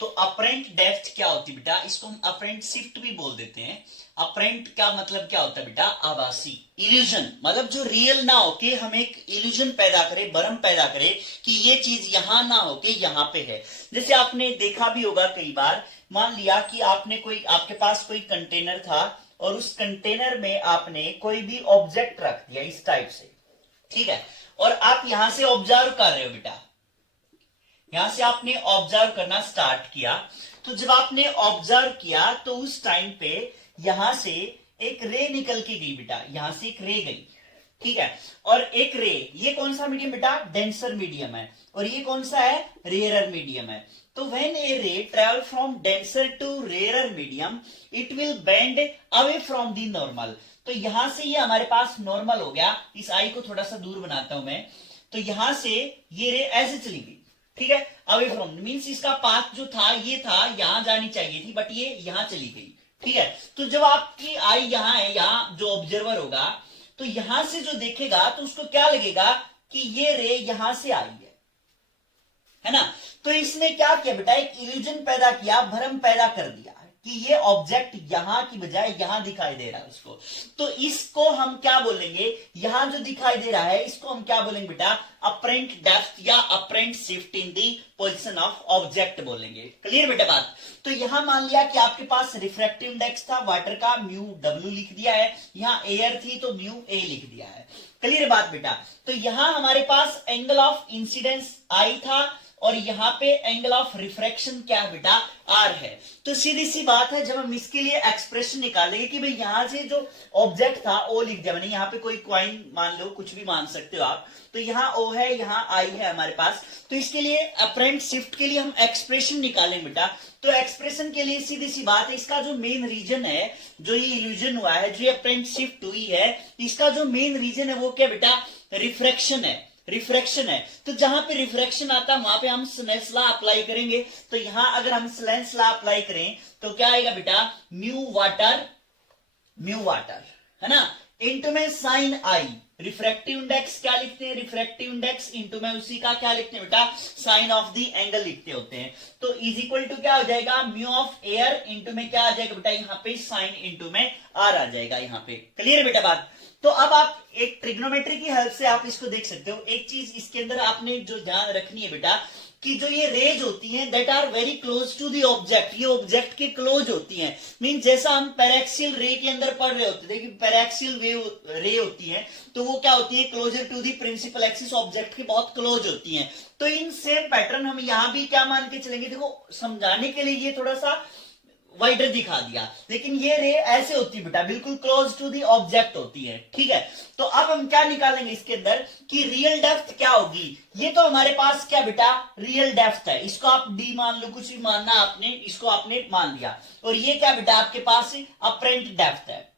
तो apparent depth क्या होती है बेटा, इसको हम अपरेंट शिफ्ट भी बोल देते हैं। अपरेंट का मतलब क्या होता है बेटा, आभासी, इल्यूजन, मतलब जो रियल ना हो के हम एक इल्यूजन पैदा करें, भ्रम पैदा करें कि ये चीज यहां ना हो के यहां पे है। जैसे आपने देखा भी होगा कई बार, मान लिया कि आपने कोई, आपके पास कोई कंटेनर था और उस कंटेनर में आपने कोई भी ऑब्जेक्ट रख दिया इस टाइप से, ठीक है, और आप यहां से ऑब्जर्व कर रहे हो बेटा, यहां से आपने ऑब्जर्व करना स्टार्ट किया। तो जब आपने ऑब्जर्व किया तो उस टाइम पे यहां से एक रे निकल के गई बेटा, यहां से एक रे गई, ठीक है, और एक रे, ये कौन सा मीडियम बेटा, डेंसर मीडियम है, और ये कौन सा है, रेयरर मीडियम है। तो when a ray travel from denser to rarer medium, it will bend away from the normal. तो यहां से ये हमारे पास नॉर्मल हो गया, इस आई को थोड़ा सा दूर बनाता हूं मैं, तो यहां से ये रे ऐसे चली गई, ठीक है, अवे फ्रॉम मीन्स इसका पाथ जो था ये था, यहां जानी चाहिए थी, बट ये यहां चली गई, ठीक है। तो जब आपकी आई यहां है, यहां जो ऑब्जर्वर होगा तो यहां से जो देखेगा तो उसको क्या लगेगा कि ये रे यहां से आई है ना। तो इसने क्या किया बेटा, एक इल्यूजन पैदा किया, भ्रम पैदा कर दिया कि ये ऑब्जेक्ट यहां की बजाय यहां दिखाई दे रहा है उसको। तो इसको हम क्या बोलेंगे, यहां जो दिखाई दे रहा है इसको हम क्या बोलेंगे बेटा, अपरेंट डेप्थ या apparent shift in the position of object बोलेंगे। क्लियर बेटा बात। तो यहां मान लिया कि आपके पास रिफ्रैक्टिव इंडेक्स था वाटर का, म्यू डब्ल्यू लिख दिया है, यहां एयर थी तो म्यू ए लिख दिया है। क्लियर बात बेटा। तो यहां हमारे पास एंगल ऑफ इंसिडेंस आई था और यहां पे एंगल ऑफ रिफ्रैक्शन क्या है बेटा, आर है। तो सीधी सी बात है, जब हम इसके लिए एक्सप्रेशन निकालेंगे कि भाई यहां से जो ऑब्जेक्ट था ओ लिख दिया मैंने, यहां पे कोई क्वाइन मान लो, कुछ भी मान सकते हो आप, तो यहां ओ है, यहां आई है हमारे पास। तो इसके लिए अपरेंट शिफ्ट के लिए हम एक्सप्रेशन निकालेंगे बेटा। तो एक्सप्रेशन के लिए सीधी सी बात है, इसका जो मेन रीजन है, जो ये इल्यूजन हुआ है, जो ये अपरेंट शिफ्ट हुई है, इसका जो मेन रीजन है वो क्या बेटा, रिफ्रैक्शन है, रिफ्रैक्शन है। तो जहां पे रिफ्रैक्शन आता है वहां पे हम स्नेल्स लॉ अप्लाई करेंगे। तो यहां अगर हम स्नेल्स लॉ अप्लाई करें तो क्या आएगा बेटा, म्यू वाटर है ना, इंटू में साइन आई, रिफ्रैक्टिव इंडेक्स क्या लिखते हैं, रिफ्रैक्टिव इंडेक्स इंटू में उसी का क्या लिखते हैं बेटा, साइन ऑफ दी एंगल लिखते होते हैं। तो इज इक्वल टू क्या हो जाएगा, म्यू ऑफ एयर इंटू में क्या आ जाएगा बेटा, यहाँ पे साइन इंटू में आर आ जाएगा यहाँ पे। क्लियर बेटा बात। तो अब आप एक ट्रिग्नोमेट्री की हेल्प से आप इसको देख सकते हो। एक चीज इसके अंदर आपने जो ध्यान रखनी है बेटा, कि जो ये रेज होती हैं that are very close to the object, ये ऑब्जेक्ट के क्लोज होती हैं। मीन जैसा हम पैरेक्सियल रे के अंदर पढ़ रहे होते थे कि पैरेक्सियल रे होती है, तो वो क्या होती है, closer to the principal axis, object के बहुत क्लोज होती हैं। तो इन सेम पैटर्न हम यहां भी क्या मान के चलेंगे, देखो समझाने के लिए ये थोड़ा सा वाइडर दिखा दिया, लेकिन ये रे ऐसे होती है बेटा, बिल्कुल क्लोज टू दी ऑब्जेक्ट होती है, ठीक है। तो अब हम क्या निकालेंगे इसके अंदर कि रियल डेप्थ क्या होगी। ये तो हमारे पास क्या बेटा, रियल डेप्थ है, इसको आप डी मान लो, कुछ भी मानना आपने, इसको आपने मान लिया। और ये क्या बेटा आपके पास अपरेंट डेप्थ है,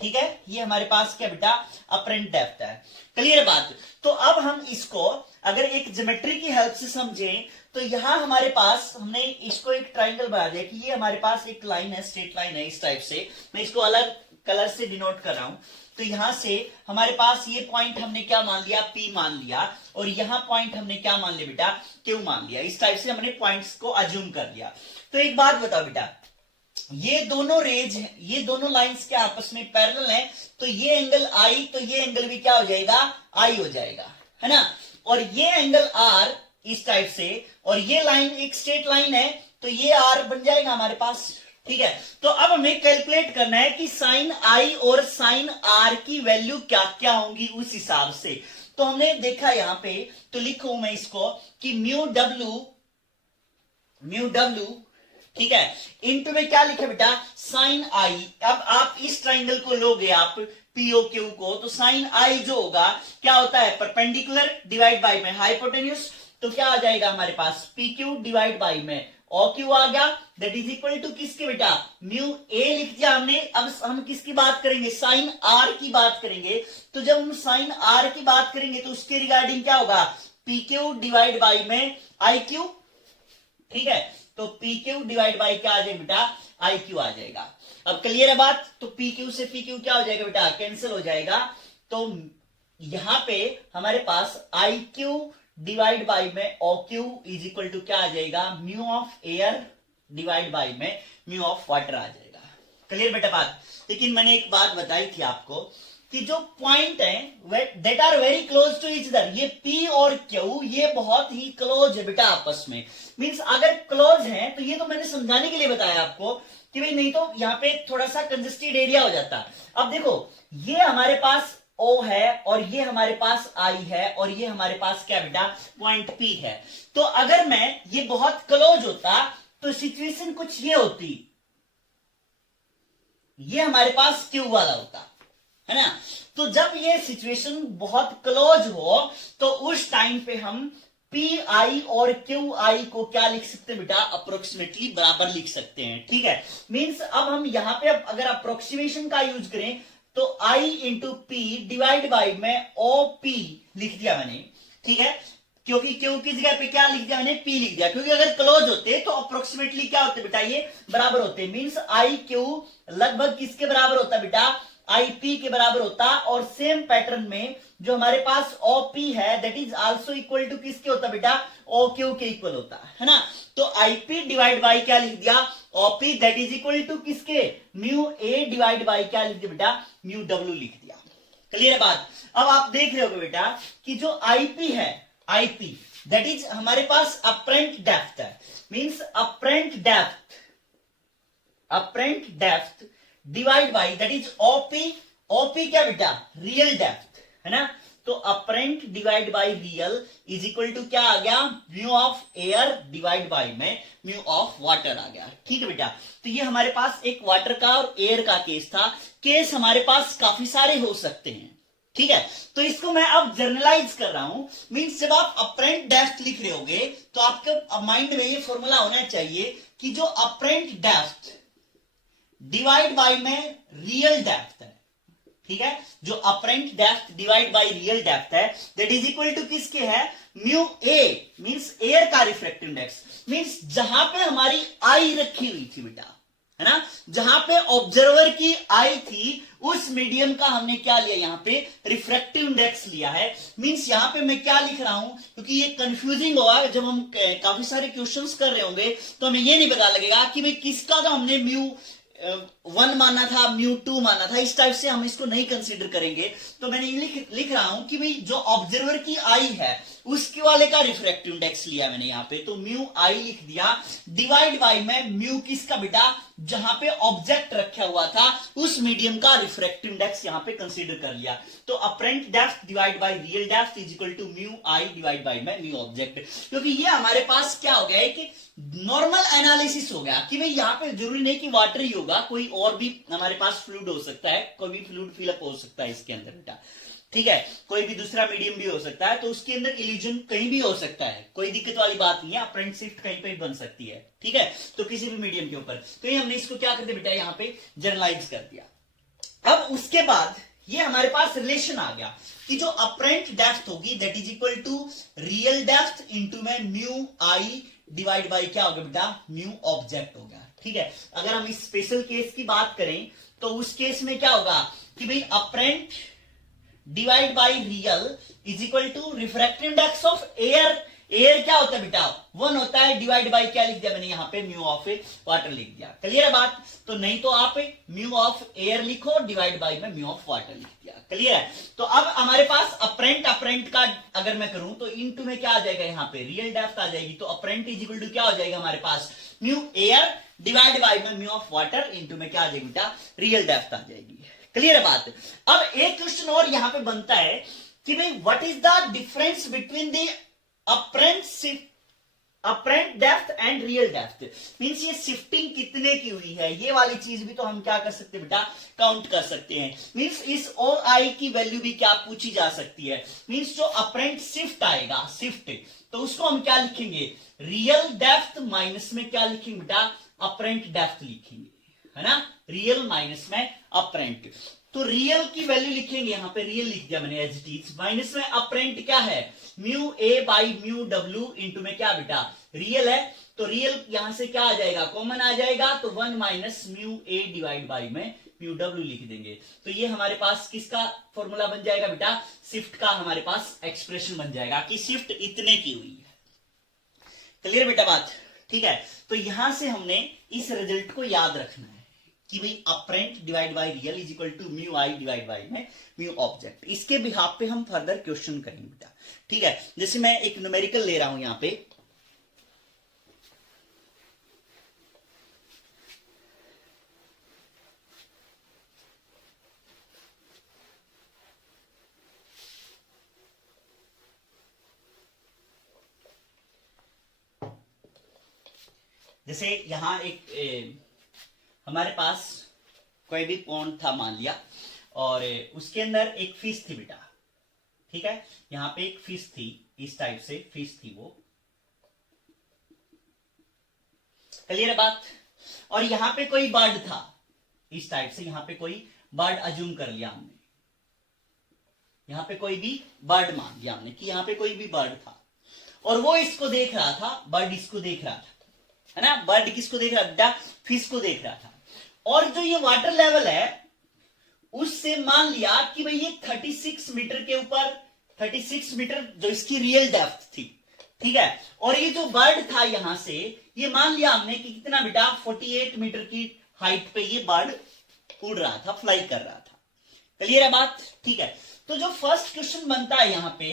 ठीक है, ये हमारे पास क्या बेटा, अपरेंट डेप्थ है। क्लियर बात। तो अब हम इसको अगर एक ज्योमेट्री की हेल्प से समझें तो यहां हमारे पास हमने इसको एक ट्राइंगल बना दिया कि ये हमारे पास एक लाइन है, स्ट्रेट लाइन है इस टाइप से, मैं इसको अलग कलर से डिनोट कर रहा हूं। तो यहां से हमारे पास ये पॉइंट हमने क्या मान लिया, पी मान लिया, और यहां पॉइंट हमने क्या मान लिया बेटा, क्यू मान लिया। इस टाइप से हमने पॉइंट्स को अज्यूम कर लिया। तो एक बात बताओ बेटा, ये दोनों रेज, ये दोनों लाइंस के आपस में पैरेलल हैं, तो ये एंगल आई, तो ये एंगल भी क्या हो जाएगा, आई हो जाएगा, है ना। और ये एंगल आर इस टाइप से, और ये लाइन एक स्ट्रेट लाइन है, तो ये आर बन जाएगा हमारे पास, ठीक है। तो अब हमें कैलकुलेट करना है कि साइन आई और साइन आर की वैल्यू क्या क्या होंगी उस हिसाब से। तो हमने देखा यहां पे, तो लिखूं मैं इसको कि म्यू डब्ल्यू, ठीक है, इंटू में क्या लिखे बेटा, साइन आई। अब आप इस ट्राइंगल को लोगे आप पीओ क्यू को, तो साइन आई जो होगा क्या होता है, परपेंडिकुलर डिवाइड बाई में हाइपोटेन्यूज, तो क्या आ जाएगा हमारे पास, पी क्यू डिवाइड बाई में ओ क्यू आ गया, दैट इज इक्वल टू किसके बेटा, म्यू ए लिख दिया हमने। अब हम किसकी बात करेंगे, साइन आर की बात करेंगे। तो जब हम साइन आर की बात करेंगे तो उसके रिगार्डिंग क्या होगा, पी क्यू डिवाइड बाई में आई क्यू, ठीक है। तो पी क्यू डिवाइड बाई क्या आ जाएगा बेटा, आई क्यू आ जाएगा। अब क्लियर है बात। तो पी क्यू से पी क्यू क्या हो जाएगा बेटा, कैंसिल हो जाएगा। तो यहां पे हमारे पास आई क्यू डिवाइड बाई में O Q is equal to क्या आ जाएगा, mu of air divide by में म्यू ऑफ वाटर आ जाएगा। क्लियर बेटा बात। लेकिन मैंने एक बात बताई थी आपको कि जो पॉइंट है that are very close to each other, ये P और Q ये बहुत ही क्लोज है बेटा आपस में। मींस अगर क्लोज है तो ये तो मैंने समझाने के लिए बताया आपको कि भाई नहीं तो यहाँ पे थोड़ा सा कंजेस्टेड एरिया हो जाता है। अब देखो ये हमारे पास O है और ये हमारे पास I है और ये हमारे पास क्या बेटा पॉइंट P है। तो अगर मैं ये बहुत क्लोज होता तो सिचुएशन कुछ ये होती, ये हमारे पास Q वाला होता है ना। तो जब ये सिचुएशन बहुत क्लोज हो तो उस टाइम पे हम PI और QI को क्या लिख सकते हैं बेटा, अप्रोक्सीमेटली बराबर लिख सकते हैं। ठीक है, मींस अब हम यहां पे अगर अप्रोक्सीमेशन का यूज करें तो I into P divide by में OP लिख दिया मैंने। ठीक है, क्योंकि Q की जगह पे क्या लिख दिया मैंने, P लिख दिया, क्योंकि अगर क्लोज होते तो अप्रोक्सीमेटली क्या होते बेटा, ये बराबर होते। मींस IQ लगभग किसके बराबर होता बेटा, IP के बराबर होता। और सेम पैटर्न में जो हमारे पास OP है that is also equal to किसके होता बेटा, OQ के इक्वल होता है ना। तो IP डिवाइड बाई क्या लिख दिया, OP that is equal to किसके, म्यू A डिवाइड बाई क्या लिख दिया बेटा, म्यू W लिख दिया। क्लियर बात। अब आप देख रहे हो बेटा कि जो IP है, IP दैट इज हमारे पास अपरेंट डेप्थ है। Means apparent depth divide by that is OP क्या बेटा, रियल डेप्थ है ना। तो apparent divide by real is equal to क्या आ गया, mu of air divide by में म्यू ऑफ वाटर आ गया। ठीक है बेटा, तो ये हमारे पास एक वाटर का और एयर का केस था। केस हमारे पास काफी सारे हो सकते हैं। ठीक है, तो इसको मैं अब जर्नलाइज कर रहा हूं। मींस जब आप अपरेंट डेप्थ लिख रहे होगे तो आपके माइंड में ये फॉर्मूला होना चाहिए कि जो अपरेंट डेप्थ डिवाइड बाई में रियल डेप्थ है, ठीक है, जो apparent depth divide by real depth है दैट इज इक्वल टू किसके है, म्यू ए मींस एयर का रिफ्रैक्टिव इंडेक्स। मींस जहां पे हमारी आई रखी हुई थी बेटा, है ना, जहां पे ऑब्जर्वर की आई थी उस मीडियम का हमने क्या लिया, यहां पे रिफ्रैक्टिव इंडेक्स लिया है। मींस यहां पे मैं क्या लिख रहा हूं, क्योंकि ये कंफ्यूजिंग होगा जब हम काफी सारे क्वेश्चंस कर रहे होंगे तो हमें ये नहीं पता लगेगा कि भाई किसका तो हमने म्यू 1 माना था, म्यू 2 माना था, इस टाइप से हम इसको नहीं कंसीडर करेंगे। तो मैंने लिख रहा हूं कि भाई जो ऑब्जर्वर की आई है उसके वाले का रिफ्रैक्टिव इंडेक्स लिया मैंने यहां पे, तो म्यू आई लिख दिया डिवाइड बाई में म्यू किसका बेटा, जहां पे ऑब्जेक्ट रखा हुआ था उस मीडियम का रिफ्रैक्टिव इंडेक्स यहां पे कंसीडर कर लिया। तो apparent depth divide by real depth is equal to mu I divide by में म्यू ऑब्जेक्ट। क्योंकि ये हमारे पास क्या हो गया है कि नॉर्मल एनालिसिस हो गया कि भाई यहाँ पे जरूरी नहीं कि वाटर ही होगा, कोई और भी हमारे पास फ्लूइड हो सकता है, कोई भी फ्लूइड फिलअप हो सकता है इसके अंदर बेटा। ठीक है, कोई भी दूसरा मीडियम भी हो सकता है, तो उसके अंदर इल्यूजन कहीं भी हो सकता है, कोई दिक्कत वाली बात नहीं है। अपरेंट शिफ्ट कहीं पे भी बन सकती है। ठीक है, तो किसी भी मीडियम के ऊपर, तो ये हमने इसको क्या कर दिया बेटा, यहाँ पे जर्नलाइज कर दिया। अब उसके बाद ये हमारे पास रिलेशन आ गया कि जो अपरेंट डेप्थ होगी that is equal to real depth into में म्यू आई डिवाइड बाई क्या होगा बेटा, म्यू ऑब्जेक्ट होगा। ठीक है, अगर हम इस स्पेशल केस की बात करें तो उस केस में क्या होगा कि भाई apparent divide by real is equal to refractive index of air. Air क्या होता है बेटा, 1 होता है, डिवाइड बाई क्या लिख दिया मैंने यहाँ पे, म्यू ऑफ वाटर लिख दिया। क्लियर है बात। तो नहीं तो आप म्यू ऑफ एयर लिखो डिवाइड बाई में म्यू ऑफ वाटर लिख दिया। क्लियर है। तो अब हमारे पास अपरेंट का अगर मैं करूं तो इनटू में क्या आ जाएगा, यहाँ पे रियल डेप्थ आ जाएगी। तो अपरेंट इज इक्वल टू क्या हो जाएगा हमारे पास, म्यू एयर डिवाइड बाई में म्यू ऑफ वाटर इनटू में क्या आ जाएगी बेटा, रियल डेप्थ आ जाएगी। क्लियर है बात। अब एक क्वेश्चन और यहां पे बनता है कि भाई what is the difference between the apparent depth and real depth. Means ये शिफ्टिंग कितने की हुई है, ये वाली चीज भी तो हम क्या कर सकते हैं बेटा, काउंट कर सकते हैं। मींस इस ओ आई की वैल्यू भी क्या पूछी जा सकती है। मींस जो अपरेंट शिफ्ट आएगा, शिफ्ट, तो उसको हम क्या लिखेंगे, रियल डेप्थ माइनस में क्या लिखेंगे बेटा, अपरेंट डेप्थ लिखेंगे, है ना, रियल माइनस में अपरेंट। तो रियल की वैल्यू लिखेंगे, यहां पे रियल लिख दिया मैंने एज इट इज, माइनस में अपरेंट क्या है, mu A by mu W into में क्या बेटा, रियल है। तो रियल यहां से क्या आ जाएगा, कॉमन आ जाएगा, तो 1 minus mu A divide by में म्यू डब्ल्यू लिख देंगे। तो ये हमारे पास किसका फॉर्मूला बन जाएगा बेटा, शिफ्ट का हमारे पास एक्सप्रेशन बन जाएगा कि शिफ्ट इतने की हुई है। क्लियर बेटा बात, ठीक है। तो यहां से हमने इस रिजल्ट को याद रखना है कि भाई apparent divide by real is equal to mu I divide by में म्यू ऑब्जेक्ट। इसके बिहाफ पे हम फर्दर क्वेश्चन करेंगे बेटा, ठीक है। जैसे मैं एक न्यूमेरिकल ले रहा हूं यहां पे, जैसे यहां एक हमारे पास कोई भी पॉन्ड था मान लिया, और उसके अंदर एक फिश थी बेटा, ठीक है। यहां पे एक फिश थी, इस टाइप से फिश थी वो, क्लियर है बात। और यहां पे कोई बर्ड था, इस टाइप से यहां पे कोई बर्ड अज्यूम कर लिया हमने, यहां पे कोई भी बर्ड मान लिया हमने कि यहां पे कोई भी बर्ड था, और वो इसको देख रहा था, बर्ड इसको देख रहा था, है ना। बर्ड किसको देख रहा था, फिश को देख रहा था। और जो ये वाटर लेवल है उससे मान लिया कि भाई ये 36 मीटर के ऊपर, 36 मीटर जो इसकी रियल डेप्थ थी, ठीक है। और ये जो बर्ड था यहां से, ये मान लिया हमने कि कितना बेटा, 48 मीटर की हाइट पे ये बर्ड उड़ रहा था, फ्लाई कर रहा था। क्लियर है बात, ठीक है। तो जो फर्स्ट क्वेश्चन बनता है यहां पे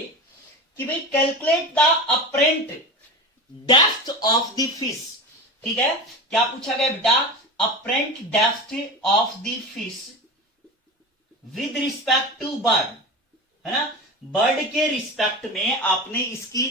कि भाई calculate the apparent depth of the fish, ठीक है। क्या पूछा गया बेटा, apparent depth of the fish with respect to bird, है ना। बर्ड के रिस्पेक्ट में आपने इसकी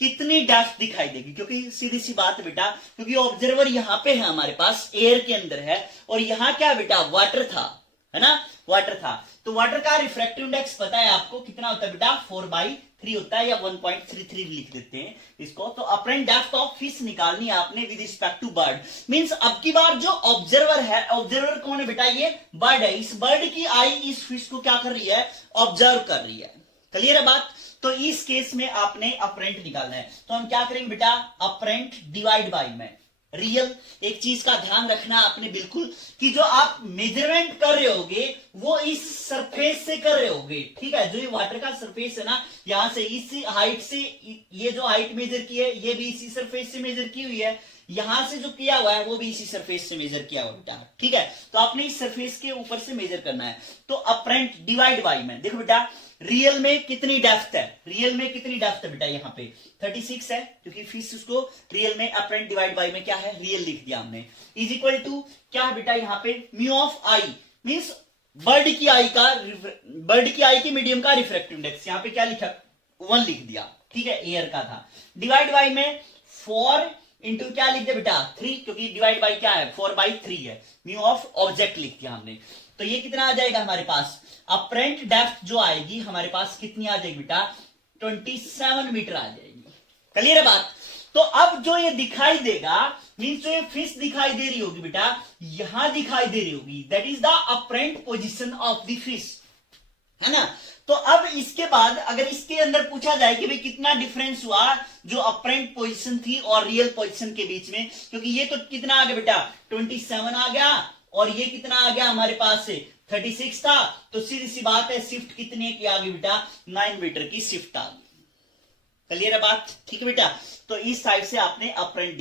कितनी डेप्थ दिखाई देगी, क्योंकि सीधी सी बात बेटा, क्योंकि ऑब्जर्वर यहां पे है हमारे पास, एयर के अंदर है, और यहां क्या बेटा, वाटर था, है ना, वाटर था। तो वाटर का रिफ्रैक्टिव इंडेक्स पता है आपको कितना होता है बेटा, 4/3 होता है, या 1.33 लिख देते हैं इसको। तो अपरेंट डेप्थ ऑफ फिश निकालनी है आपने with respect to bird, means अब की बार जो ऑब्जर्वर है, ऑब्जर्वर कौन है बेटा, ये बर्ड है। इस बर्ड की आई इस फिश को क्या कर रही है, ऑब्जर्व कर रही है। क्लियर है बात। तो इस केस में आपने अपरेंट निकालना है, तो हम क्या करेंगे बेटा, अपरेंट डिवाइड बाय में रियल। एक चीज का ध्यान रखना आपने बिल्कुल कि जो आप मेजरमेंट कर रहे होगे वो इस सरफेस से कर रहे होगे, ठीक है। जो ये वाटर का सरफेस है ना, यहां से इस हाइट से, ये जो हाइट मेजर की है ये भी इसी सरफेस से मेजर की हुई है, यहां से जो किया हुआ है वो भी इसी सरफेस से मेजर किया हुआ बेटा, ठीक है। तो आपने इस सरफेस के ऊपर से मेजर करना है। तो अपरेंट डिवाइड बाय में देखो बेटा, रियल में कितनी डेप्थ है, रियल में कितनी डेप्थ है बेटा, यहाँ पे 36 है, क्योंकि फिश उसको रियल में, अपरेंट डिवाइड बाय में क्या है, रियल लिख दिया हमने, इज इक्वल टू क्या है बेटा, यहाँ पे mu of i, means bird की आई का, बर्ड की आई की मीडियम का रिफ्रैक्टिव इंडेक्स, यहाँ पे क्या लिखा, 1 लिख दिया, ठीक है, एयर का था। डिवाइड बाय में 4 इंटू क्या लिख दिया बेटा, 3, क्योंकि डिवाइड बाय क्या है, 4/3 है, म्यू ऑफ ऑब्जेक्ट लिख दिया हमने। तो ये कितना आ जाएगा हमारे पास, अपरेंट डेप्थ जो आएगी हमारे पास कितनी आ जाएगी बेटा, 27 मीटर आ जाएगी। क्लियर है बात। तो अब जो ये दिखाई देगा, मीन्स जो ये फिश दिखाई दे रही होगी बेटा, यहां दिखाई दे रही होगी, that is the apparent position of the fish, है ना। तो अब इसके बाद अगर इसके अंदर पूछा जाए कि भाई कितना डिफरेंस हुआ जो अपरेंट पोजीशन थी और रियल पोजीशन के बीच में, क्योंकि ये तो कितना आ गया बेटा, 27 आ गया, और ये कितना आ गया हमारे पास से 36 था, तो सीधी सी बात है, शिफ्ट कितने की आ गई बेटा, 9 मीटर की शिफ्ट आ गई। क्लियर है बात, ठीक है बेटा। तो इस साइड से आपने अपरेंट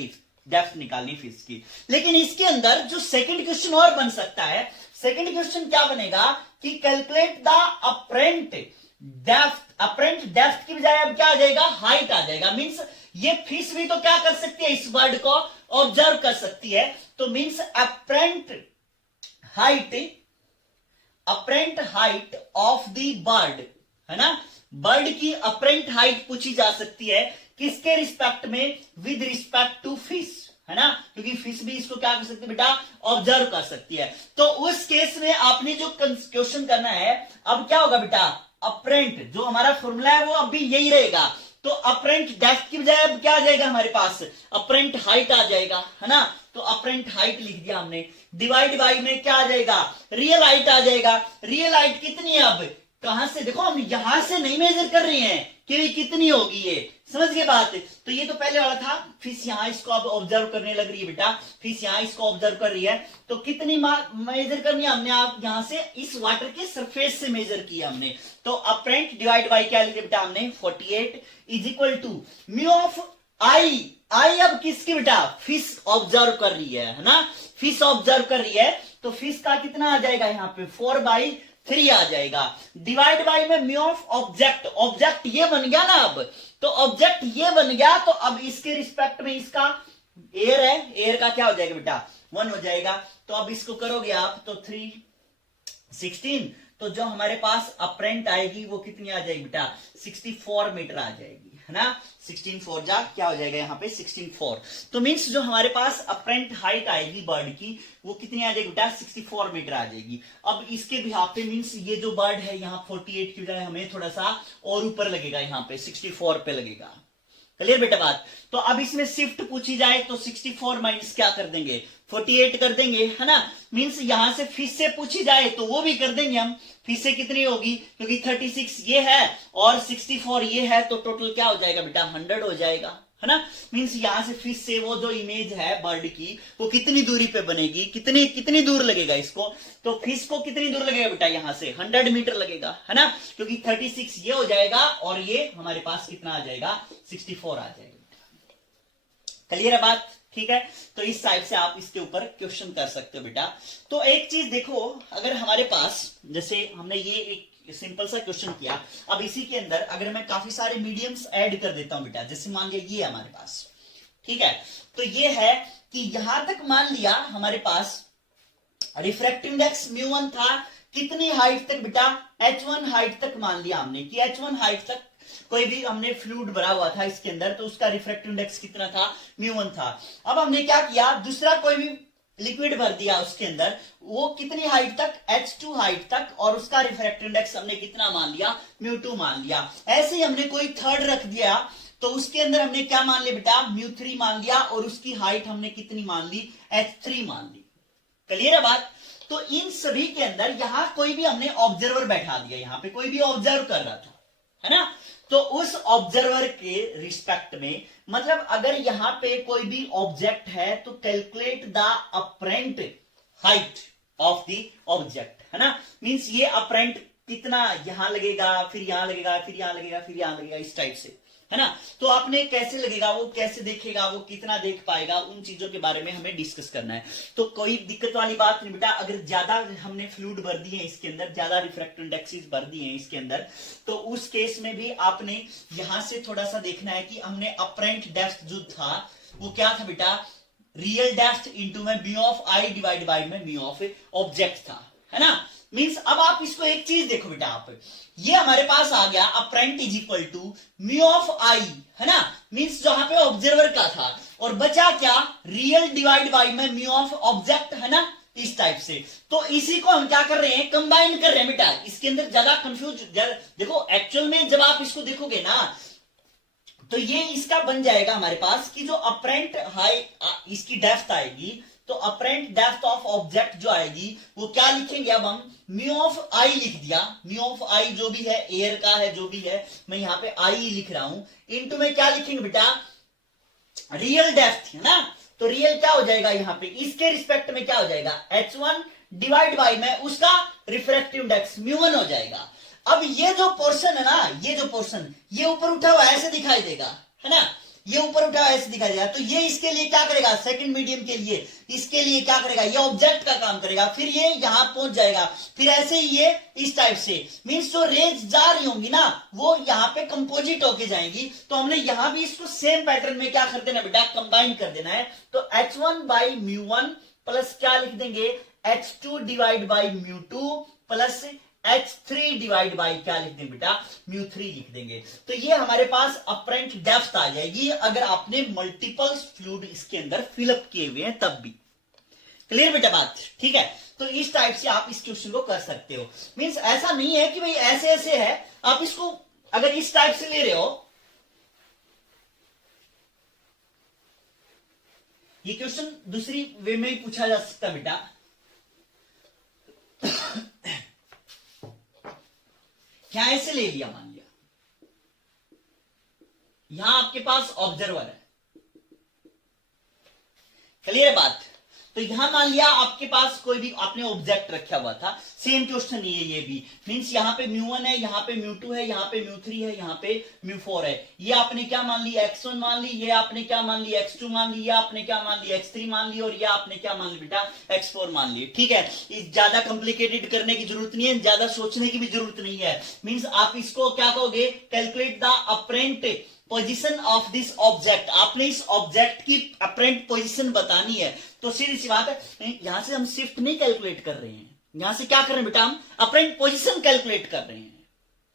डेप्थ निकालनी फिश की। लेकिन इसके अंदर जो सेकंड क्वेश्चन और बन सकता है, सेकंड क्वेश्चन क्या बनेगा कि calculate the apparent depth, apparent depth की बजाय अब क्या आ जाएगा, हाइट आ जाएगा। मींस ये फिश भी तो क्या कर सकती है, इस बर्ड को ऑब्जर्व कर सकती है, तो means apparent height of the bird, है ना। बर्ड की अपरेंट हाइट पूछी जा सकती है, किसके रिस्पेक्ट में, विद रिस्पेक्ट टू फिश, है ना, क्योंकि फिश भी इसको क्या कर सकती है बेटा, ऑब्जर्व कर सकती है। तो उस केस में आपने जो क्वेश्चन करना है, अब क्या होगा बेटा, अपरेंट जो हमारा फॉर्मूला है वो अब भी यही रहेगा। तो अपरेंट डेप्थ की बजाय अब क्या आ जाएगा हमारे पास, अपरेंट हाइट आ जाएगा, है ना। तो अपरेंट हाइट लिख दिया हमने, डिवाइड बाय में क्या आ जाएगा, रियल हाइट आ जाएगा। रियल हाइट कितनी है, अब कहां से देखो, हम यहां से नहीं मेजर कर रहे हैं, कि भाई कितनी होगी ये, समझ गए बात। तो ये तो पहले वाला था, फिश यहाँ इसको अब ऑब्जर्व करने लग रही है बेटा, फिश यहाँ इसको ऑब्जर्व कर रही है, तो कितनी मेजर करनी है हमने, आप यहां से इस वाटर के सरफेस से मेजर किया हमने। तो अपरेंट डिवाइड बाई क्या लिखे बेटा हमने, 48 is equal to mu of i, आई अब किसकी बेटा, फिश ऑब्जर्व कर रही है ना, फिश ऑब्जर्व कर रही है, तो फिश का कितना आ जाएगा यहाँ पे 4/3 आ जाएगा, डिवाइड बाई में म्यू ऑफ ऑब्जेक्ट, ऑब्जेक्ट ये बन गया ना अब, तो ऑब्जेक्ट ये बन गया, तो अब इसके रिस्पेक्ट में इसका एयर है, एयर का क्या हो जाएगा बेटा 1 हो जाएगा। तो अब इसको करोगे आप तो 3 16, तो जो हमारे पास अपरेंट आएगी वो कितनी आ जाएगी बेटा 64 मीटर आ जाएगी, है ना, 16 4 जा क्या हो जाएगा यहाँ पे 16 4। तो मीन्स जो हमारे पास अपरेंट हाइट आएगी बर्ड की वो कितनी आ जाएगी बेटा 64 मीटर आ जाएगी। अब इसके बिहाफ पे मीन्स ये जो बर्ड है यहाँ 48 की बजाय हमें थोड़ा सा और ऊपर लगेगा, यहाँ पे 64 पे लगेगा, क्लियर बेटा बात। तो अब इसमें शिफ्ट पूछी जाए तो 64 माइनस क्या कर देंगे 48 कर देंगे, है ना, मींस यहां से फिश से पूछी जाए तो वो भी कर देंगे हम, फिश से कितनी होगी, क्योंकि 36 ये है और 64 ये है, तो टोटल क्या हो जाएगा बेटा 100 हो जाएगा, है ना। मींस यहां से फिश से वो जो इमेज है बर्ड की वो कितनी दूरी पे बनेगी, कितनी कितनी दूर लगेगा इसको, तो फिश को कितनी दूर लगेगा बेटा यहां से 100 मीटर लगेगा, है ना, क्योंकि 36 ये हो जाएगा और ये हमारे पास कितना आ जाएगा 64 आ जाएगा। क्लियर है बात, ठीक है। तो इस साइड से आप इसके ऊपर क्वेश्चन कर सकते हो बेटा। तो एक चीज देखो, अगर हमारे पास जैसे हमने ये एक सिंपल सा क्वेश्चन किया, अब इसी के अंदर अगर मैं काफी सारे मीडियम्स ऐड कर देता हूं बेटा, जैसे मान लिया ये हमारे पास, ठीक है, तो ये है कि यहां तक मान लिया हमारे पास रिफ्रैक्टिव इंडेक्स μ1 था, कितनी हाइट तक बेटा h1 हाइट तक मान लिया हमने कि h1 हाइट तक कोई भी हमने फ्लूइड भरा हुआ था इसके अंदर, तो उसका रिफ्रैक्टिव इंडेक्स कितना था μ1 था। अब हमने क्या किया, दूसरा कोई भी लिक्विड भर दिया उसके अंदर, वो कितनी हाइट तक h2 हाइट तक, और उसका रिफ्रैक्टिव इंडेक्स हमने कितना मान लिया μ2 मान लिया। ऐसे ही हमने कोई थर्ड रख दिया तो उसके अंदर हमने क्या मान लिया बेटा μ3 मान लिया, और उसकी हाइट हमने कितनी मान ली h3 मान ली। क्लियर है बात। तो इन सभी के अंदर यहां कोई भी हमने ऑब्जर्वर बैठा दिया, यहां पे कोई भी ऑब्जर्व कर रहा था, है ना, तो उस ऑब्जर्वर के रिस्पेक्ट में, मतलब अगर यहां पे कोई भी ऑब्जेक्ट है तो calculate the apparent height of the object, है ना, मींस ये अपरेंट कितना यहां लगेगा, फिर यहां लगेगा, फिर यहां लगेगा, फिर यहां लगेगा, इस टाइप से, है ना। तो आपने कैसे लगेगा, वो कैसे देखेगा, वो कितना देख पाएगा, उन चीजों के बारे में हमें डिस्कस करना है। तो कोई दिक्कत वाली बात नहीं बेटा, अगर ज्यादा हमने फ्लूइड भर दिए इसके अंदर, ज्यादा रिफ्रैक्टिव इंडेक्सेस भर दिए हैं इसके अंदर, तो उस केस में भी आपने यहां से थोड़ा सा देखना है कि हमने अपरेंट डेप्थ जो था वो क्या था बेटा, रियल डेप्थ इंटू में mu of I divide by में म्यू ऑफ ऑब्जेक्ट था, है ना। मींस अब आप इसको एक चीज देखो बेटा, आप ये हमारे पास आ गया apparent is equal to mu of i, है ना, मींस जहां पे ऑब्जर्वर का था, और बचा क्या रियल डिवाइड बाई में म्यू ऑफ ऑब्जेक्ट, है ना, इस टाइप से। तो इसी को हम क्या कर रहे हैं, कंबाइन कर रहे हैं बेटा, इसके अंदर ज्यादा कंफ्यूज देखो, एक्चुअल में जब आप इसको देखोगे ना तो ये इसका बन जाएगा हमारे पास कि जो अपरेंट हाई इसकी डेप्थ आएगी, तो अपरेंट डेप्थ ऑफ ऑब्जेक्ट जो आएगी वो क्या लिखेंगे, अब हम म्यू ऑफ आई लिख दिया, म्यू ऑफ आई जो भी है एयर का है जो भी है, मैं यहां पे आई लिख रहा हूं, इनटू में क्या लिखेंगे बेटा रियल डेप्थ, है ना, तो रियल क्या हो जाएगा यहाँ पे, इसके रिस्पेक्ट में क्या हो जाएगा h1 डिवाइड बाई में उसका रिफ्रैक्टिव इंडेक्स μ1 हो जाएगा। अब ये जो पोर्शन है ना, ये जो पोर्शन ये ऊपर उठा हुआ ऐसे दिखाई देगा, है ना, ये ऊपर उठा हुआ ऐसे दिखाई देगा, तो ये इसके लिए क्या करेगा, सेकंड मीडियम के लिए इसके लिए क्या करेगा, ये ऑब्जेक्ट का काम करेगा, फिर ये यहां पहुंच जाएगा, फिर ऐसे ही ये इस टाइप से, मींस जो रेज जा रही होंगी ना वो यहाँ पे कंपोजिट होके जाएंगी, तो हमने यहां भी इसको सेम पैटर्न में क्या कर देना बेटा, कंबाइन कर देना है। तो h1 बाई μ1 प्लस क्या लिख देंगे h2 divide by μ2 plus h3 divide by क्या लिख देंगे बेटा μ3 लिख देंगे। तो ये हमारे पास अपरेंट डेप्थ आ जाएगी अगर आपने मल्टीपल फ्लूइड इसके अंदर फिलअप किए हुए हैं तब भी। क्लियर बेटा बात, ठीक है। तो इस टाइप से आप इस क्वेश्चन को कर सकते हो, मींस ऐसा नहीं है कि भाई ऐसे ऐसे है, आप इसको अगर इस टाइप से ले रहे हो, ये क्वेश्चन दूसरी वे में ही पूछा जा सकता बेटा, क्या ऐसे ले लिया, मान लिया यहां आपके पास ऑब्जर्वर है, क्लियर है बात। तो यहां मान लिया आपके पास कोई भी आपने ऑब्जेक्ट रखा हुआ था, सेम क्वेश्चन ये भी मींस यहां पे μ1 है, यहां पे μ2 है, यहां पे μ3 है, यहां पे μ4 है। ये आपने क्या मान ली, x1 मान ली, ये आपने क्या मान ली, x2 मान ली, ये आपने क्या मान ली, x3 मान ली, और ये आपने क्या मान ली बेटा, x4 मान ली। ठीक है, ज्यादा कॉम्प्लिकेटेड करने की जरूरत नहीं है, ज्यादा सोचने की भी जरूरत नहीं है। मींस आप इसको क्या कहोगे, calculate the apparent position of this object. आपने इस ऑब्जेक्ट की अपरेंट पोजीशन बतानी है। तो सीधी सी बात है, यहां से हम शिफ्ट नहीं कैलकुलेट कर रहे हैं, यहां से क्या कर रहे हैं बेटा, हम अपरेंट पोजीशन कैलकुलेट कर रहे हैं।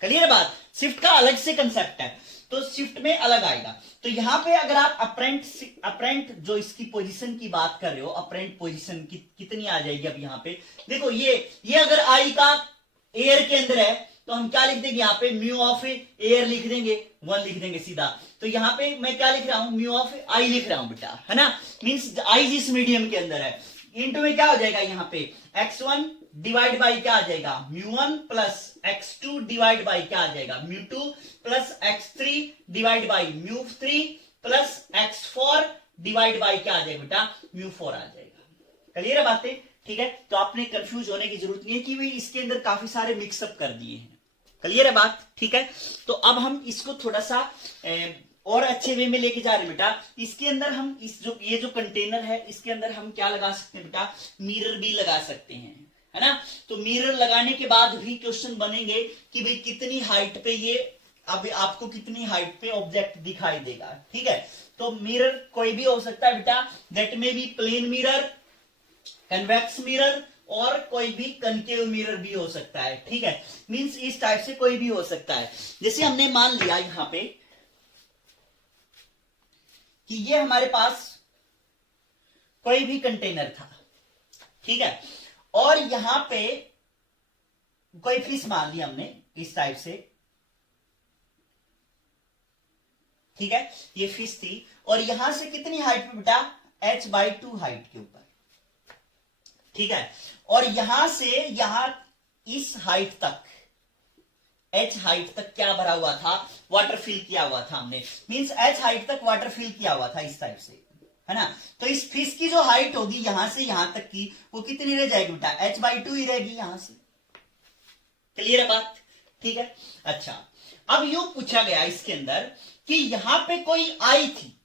क्लियर बात, शिफ्ट का अलग से कंसेप्ट है, तो शिफ्ट में अलग आएगा। तो यहां पे अगर आप अपरेंट जो इसकी पोजीशन की बात कर रहे हो, अपरेंट पोजीशन कितनी आ जाएगी। अब यहां पे देखो, ये अगर आई का एयर के अंदर है तो हम क्या लिख देंगे, यहाँ पे म्यू ऑफ एयर लिख देंगे, 1 लिख देंगे सीधा। तो यहाँ पे मैं क्या लिख रहा हूं, म्यू ऑफ आई लिख रहा हूं बेटा, है ना। मींस आई जिस मीडियम के अंदर है, इनटू में क्या हो जाएगा, यहाँ पे x1 डिवाइड बाई क्या आ जाएगा, μ1 प्लस x2 डिवाइड बाई क्या आ जाएगा, μ2 plus x3 divide by μ3 plus x4 divide by क्या आ जाएगा बेटा, μ4 आ जाएगा। क्लियर है बातें, ठीक है। तो आपने कंफ्यूज होने की जरूरत नहीं है कि भाई इसके अंदर काफी सारे मिक्सअप कर दिए हैं। क्लियर है बात, ठीक है। तो अब हम इसको थोड़ा सा और अच्छे वे में लेके जा रहे हैं बेटा। इसके अंदर हम ये जो कंटेनर है, इसके अंदर हम क्या लगा सकते हैं बेटा, मिरर भी लगा सकते हैं, है ना। तो मिरर लगाने के बाद भी क्वेश्चन बनेंगे कि भाई कितनी हाइट पे ये, अब आपको कितनी हाइट पे ऑब्जेक्ट दिखाई देगा। ठीक है, तो मिरर कोई भी हो सकता है बेटा, दैट में B plane mirror, convex mirror, और कोई भी कनकेव मिरर भी हो सकता है। ठीक है, मींस इस टाइप से कोई भी हो सकता है। जैसे हमने मान लिया यहां पे कि ये हमारे पास कोई भी कंटेनर था, ठीक है, और यहां पे कोई फिश मान ली हमने इस टाइप से, ठीक है, ये फिश थी, और यहां से कितनी हाइट पे बेटा, h/2 हाइट के ऊपर, ठीक है, और यहां से यहां इस हाइट तक, h हाइट तक क्या भरा हुआ था, वाटर फिल किया हुआ था हमने। मींस h हाइट तक वाटर फिल किया हुआ था इस टाइप से, है ना। तो इस फिश की जो हाइट होगी यहां से यहां तक की, वो कितनी रह जाएगी बेटा, h/2 ही रहेगी यहां से। क्लियर है बात, ठीक है। अच्छा, अब यूं पूछा गया इसके अंदर कि यहां पे कोई आई थी,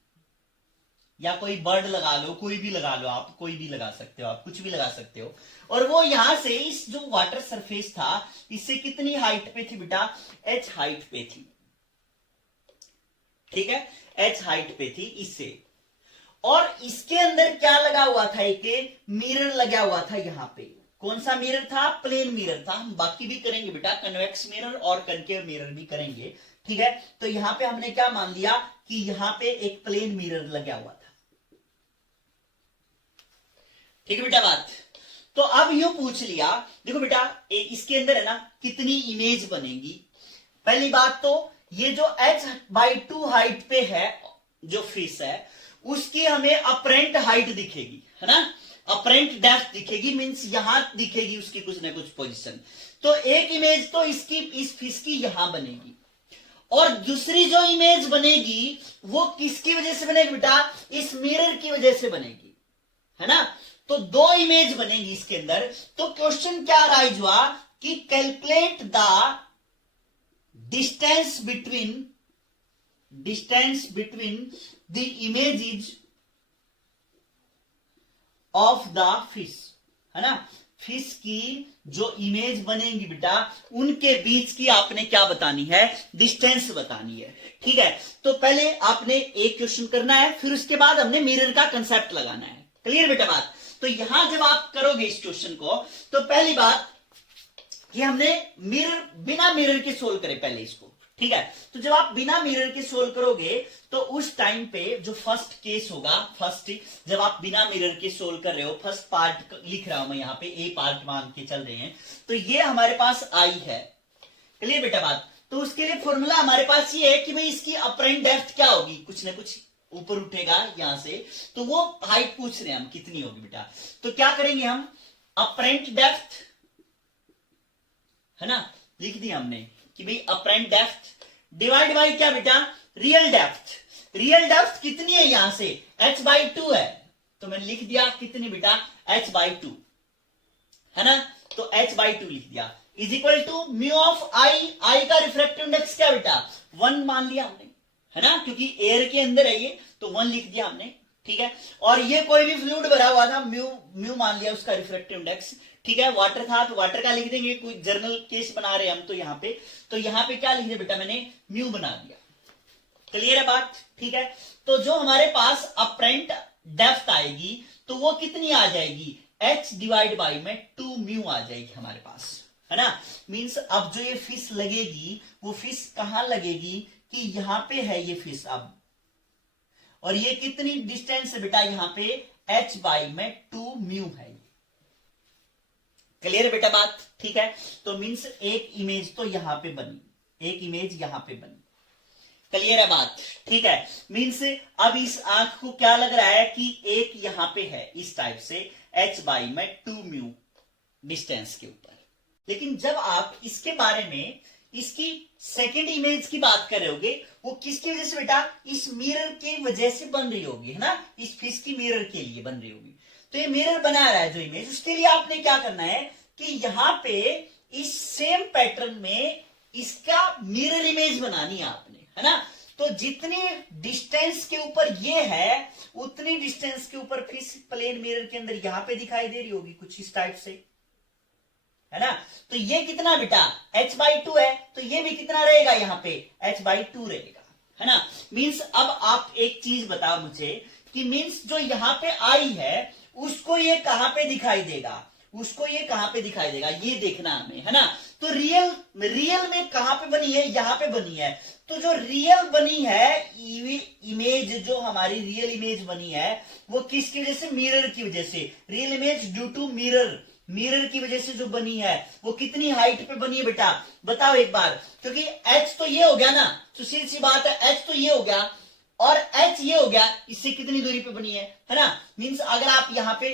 या कोई बर्ड लगा लो, कोई भी लगा लो, आप कोई भी लगा सकते हो, आप कुछ भी लगा सकते हो, और वो यहां से इस जो वाटर सरफेस था इससे कितनी हाइट पे थी बेटा, h हाइट पे थी, ठीक है, h हाइट पे थी इससे, और इसके अंदर क्या लगा हुआ था, एक मिरर लगा हुआ था यहां पे। कौन सा मिरर था, प्लेन मिरर था। हम बाकी भी करेंगे बेटा, कन्वेक्स मिरर और कनकेव मिरर भी करेंगे, ठीक है। तो यहां पे हमने क्या मान लिया कि यहां पे एक प्लेन मिरर लगा हुआ था, ठीक है बेटा बात। तो अब यूं पूछ लिया, देखो बेटा इसके अंदर है ना कितनी इमेज बनेगी। पहली बात तो ये जो h/2 हाइट पे है जो फिश है, उसकी हमें अपरेंट हाइट दिखेगी, है ना, अपरेंट डेप्थ दिखेगी, मींस यहां दिखेगी उसकी कुछ ना कुछ पोजीशन। तो एक इमेज तो इसकी, इस फिश की यहां बनेगी, और दूसरी जो इमेज बनेगी वो किसकी वजह से बनेगी बेटा, इस मिरर की वजह से बनेगी, है ना। तो 2 इमेज बनेगी इसके अंदर। तो क्वेश्चन क्या राइज हुआ कि calculate the distance between the images of the fish, है ना। फिश की जो इमेज बनेगी बेटा, उनके बीच की आपने क्या बतानी है, डिस्टेंस बतानी है, ठीक है। तो पहले आपने एक क्वेश्चन करना है, फिर उसके बाद हमने मिरर का कंसेप्ट लगाना है। क्लियर बेटा बात। तो यहां जब आप करोगे इस क्वेश्चन को, तो पहली बात कि हमने मिरर, बिना मिरर के सोल्व करें पहले इसको, ठीक है। तो जब आप बिना मिरर के सोल्व करोगे तो उस टाइम पे जो फर्स्ट केस होगा, फर्स्ट जब आप बिना मिरर के सोल्व कर रहे हो, फर्स्ट पार्ट लिख रहा हूं मैं यहां पे, ए पार्ट मान के चल रहे हैं, तो ये हमारे पास आई है। क्लियर बेटा बात। तो उसके लिए फॉर्मूला हमारे पास ये है कि भाई इसकी अपरेंट डेप्थ क्या होगी, कुछ ना कुछ ऊपर उठेगा यहां से, तो वो हाइट पूछ रहे हैं हम कितनी होगी बेटा। तो क्या करेंगे हम, अपरेंट डेप्थ, है ना, लिख दिया हमने कि भाई अपरेंट डेप्थ डिवाइड बाय क्या बेटा, रियल डेप्थ कितनी है यहां से, h/2 है, तो मैंने लिख दिया कितनी बेटा, h/2 है ना, तो h/2 लिख दिया, is equal to mu of i का रिफ्रैक्टिव इंडेक्स क्या बेटा 1 मान लिया हमने, है ना, क्योंकि एयर के अंदर है ये, तो 1 लिख दिया हमने, ठीक है। और ये कोई भी फ्लूइड भरा हुआ था, म्यू मान लिया उसका रिफ्रैक्टिव इंडेक्स, ठीक है। वाटर था तो वाटर का लिख देंगे, कोई जर्नल केस बना रहे हैं हम तो यहाँ पे क्या लिख दिया बेटा मैंने, म्यू बना दिया। क्लियर है बात, ठीक है। तो जो हमारे पास अपरेंट डेप्थ आएगी तो वो कितनी आ जाएगी, h डिवाइड बाई में 2 म्यू आ जाएगी हमारे पास, है ना। मींस अब जो ये फिश लगेगी वो फिश कहां लगेगी, कि यहां पे है ये फिश अब, और ये कितनी डिस्टेंस है बेटा, यहां पे h बाई में 2 म्यू है। क्लियर है बेटा बात, ठीक है। तो मींस एक इमेज तो यहां पे बनी, एक इमेज यहां पे बनी। क्लियर है बात, ठीक है। मींस अब इस आंख को क्या लग रहा है कि एक यहां पे है इस टाइप से h बाई में 2 म्यू डिस्टेंस के ऊपर। लेकिन जब आप इसके बारे में इसकी सेकंड इमेज की बात कर रहे होगे, वो किसकी वजह से बेटा, इस मिरर की वजह से बन रही होगी, है ना, इस फिश की मिरर के लिए बन रही होगी। तो ये मिरर बना रहा है जो इमेज, उसके लिए आपने क्या करना है कि यहां पे इस सेम पैटर्न में इसका मिरर इमेज बनानी है आपने, है ना। तो जितनी डिस्टेंस के ऊपर ये है उतनी डिस्टेंस के ऊपर फिश प्लेन मिरर के अंदर यहां पे दिखाई दे रही होगी कुछ इस टाइप से, है ना। तो ये कितना बेटा h/2 है, तो ये भी कितना रहेगा यहाँ पे h/2 रहेगा, है ना। मींस अब आप एक चीज बताओ मुझे कि मींस जो यहाँ पे आई है उसको ये कहां पे दिखाई देगा, उसको ये कहां पे दिखाई देगा, ये देखना हमें, है ना। तो रियल में कहां पे बनी है, यहां पे बनी है। तो जो रियल बनी है इमेज, जो हमारी रियल इमेज बनी है वो किसकी वजह से, मिरर की वजह से। Real image due to mirror की वजह से जो बनी है वो कितनी हाइट पे बनी है बेटा, बताओ एक बार। क्योंकि h तो ये हो गया ना, तो सीधी सी बात है, h तो ये हो गया और h ये हो गया, इससे कितनी दूरी पे बनी है ना। मींस अगर आप यहाँ पे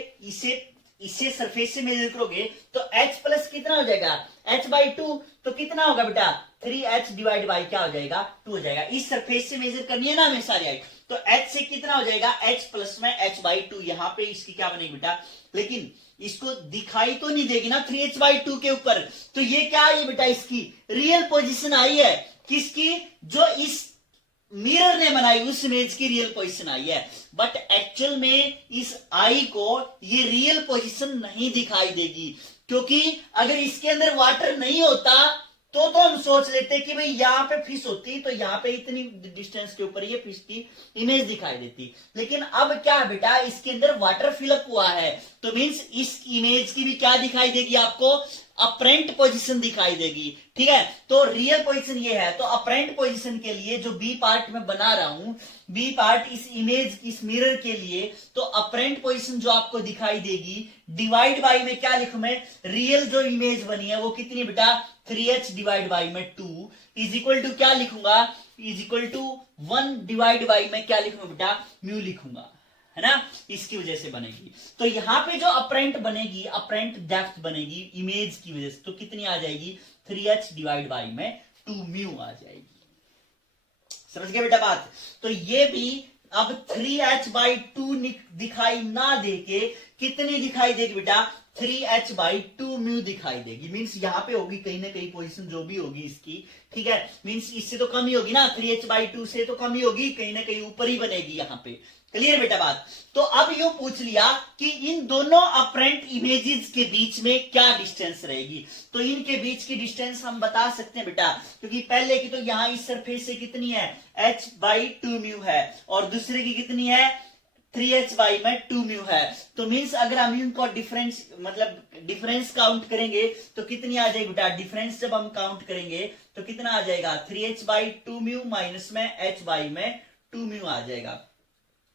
इसे सरफेस से मेजर करोगे तो h प्लस कितना हो जाएगा, h/2, तो कितना होगा बेटा 3h डिवाइड बाई क्या हो जाएगा, 2 हो जाएगा। इस सरफेस से मेजर करनी है ना हमें सारी हाइट, तो h से कितना हो जाएगा, h प्लस में h/2, यहां पे इसकी क्या बनेगी बेटा, लेकिन इसको दिखाई तो नहीं देगी ना 3h/2 के ऊपर। तो ये क्या आई बेटा, इसकी रियल पोजीशन आई है, किसकी, जो इस मिरर ने बनाई उस इमेज की रियल पोजीशन आई है। बट एक्चुअल में इस आई को ये रियल पोजीशन नहीं दिखाई देगी, क्योंकि अगर इसके अंदर वाटर नहीं होता तो हम सोच लेते कि भाई यहाँ पे फिश होती तो यहाँ पे इतनी डिस्टेंस के ऊपर ये फिश की इमेज दिखाई देती। लेकिन अब क्या है बेटा, इसके अंदर वाटर फिलअप हुआ है, तो मींस इस इमेज की भी क्या दिखाई देगी आपको, अपरेंट पोजीशन दिखाई देगी, ठीक है। तो रियल पोजीशन ये है, तो अपरेंट पोजीशन के लिए जो बी पार्ट में बना रहा हूं, बी पार्ट इस इमेज इस मिरर के लिए, तो अपरेंट पोजीशन जो आपको दिखाई देगी डिवाइड बाई में क्या लिखूं मैं, रियल जो इमेज बनी है वो कितनी बेटा 3h डिवाइड बाई में 2 इज इक्वल टू क्या लिखूंगा, is equal to 1 divide by में क्या लिखूंगा बेटा, म्यू लिखूंगा, है ना। इसकी वजह से बनेगी। तो यहां पे जो अपरेंट बनेगी, अपरेंट डेप्थ बनेगी इमेज की वजह से, तो कितनी आ जाएगी 3h डिवाइड बाई में 2 म्यू आ जाएगी। समझ गए बेटा बात। तो ये भी अब 3h/2 दिखाई ना देके कितनी दिखाई देगी बेटा, 3h/2 म्यू दिखाई देगी। मींस यहां पे होगी कहीं ना कहीं पोजीशन जो भी होगी इसकी, ठीक है। मींस इससे तो कम ही होगी ना, 3h/2 से तो कम ही होगी, कहीं ना कहीं ऊपर ही बनेगी यहां पे। क्लियर बेटा बात। तो अब यूं पूछ लिया कि इन दोनों अपरेंट इमेजेस के बीच में क्या डिस्टेंस रहेगी, तो इनके बीच की डिस्टेंस हम बता सकते हैं बेटा, क्योंकि पहले की तो यहां इस सरफेस से कितनी है h/2 म्यू है, और दूसरे की कितनी है 3h/2 म्यू है। तो मींस अगर हम इनको डिफरेंस डिफरेंस काउंट करेंगे तो कितनी आ जाएगी बेटा, डिफरेंस जब हम काउंट करेंगे तो कितना आ जाएगा 3h/2 म्यू माइनस में h/2 म्यू आ जाएगा।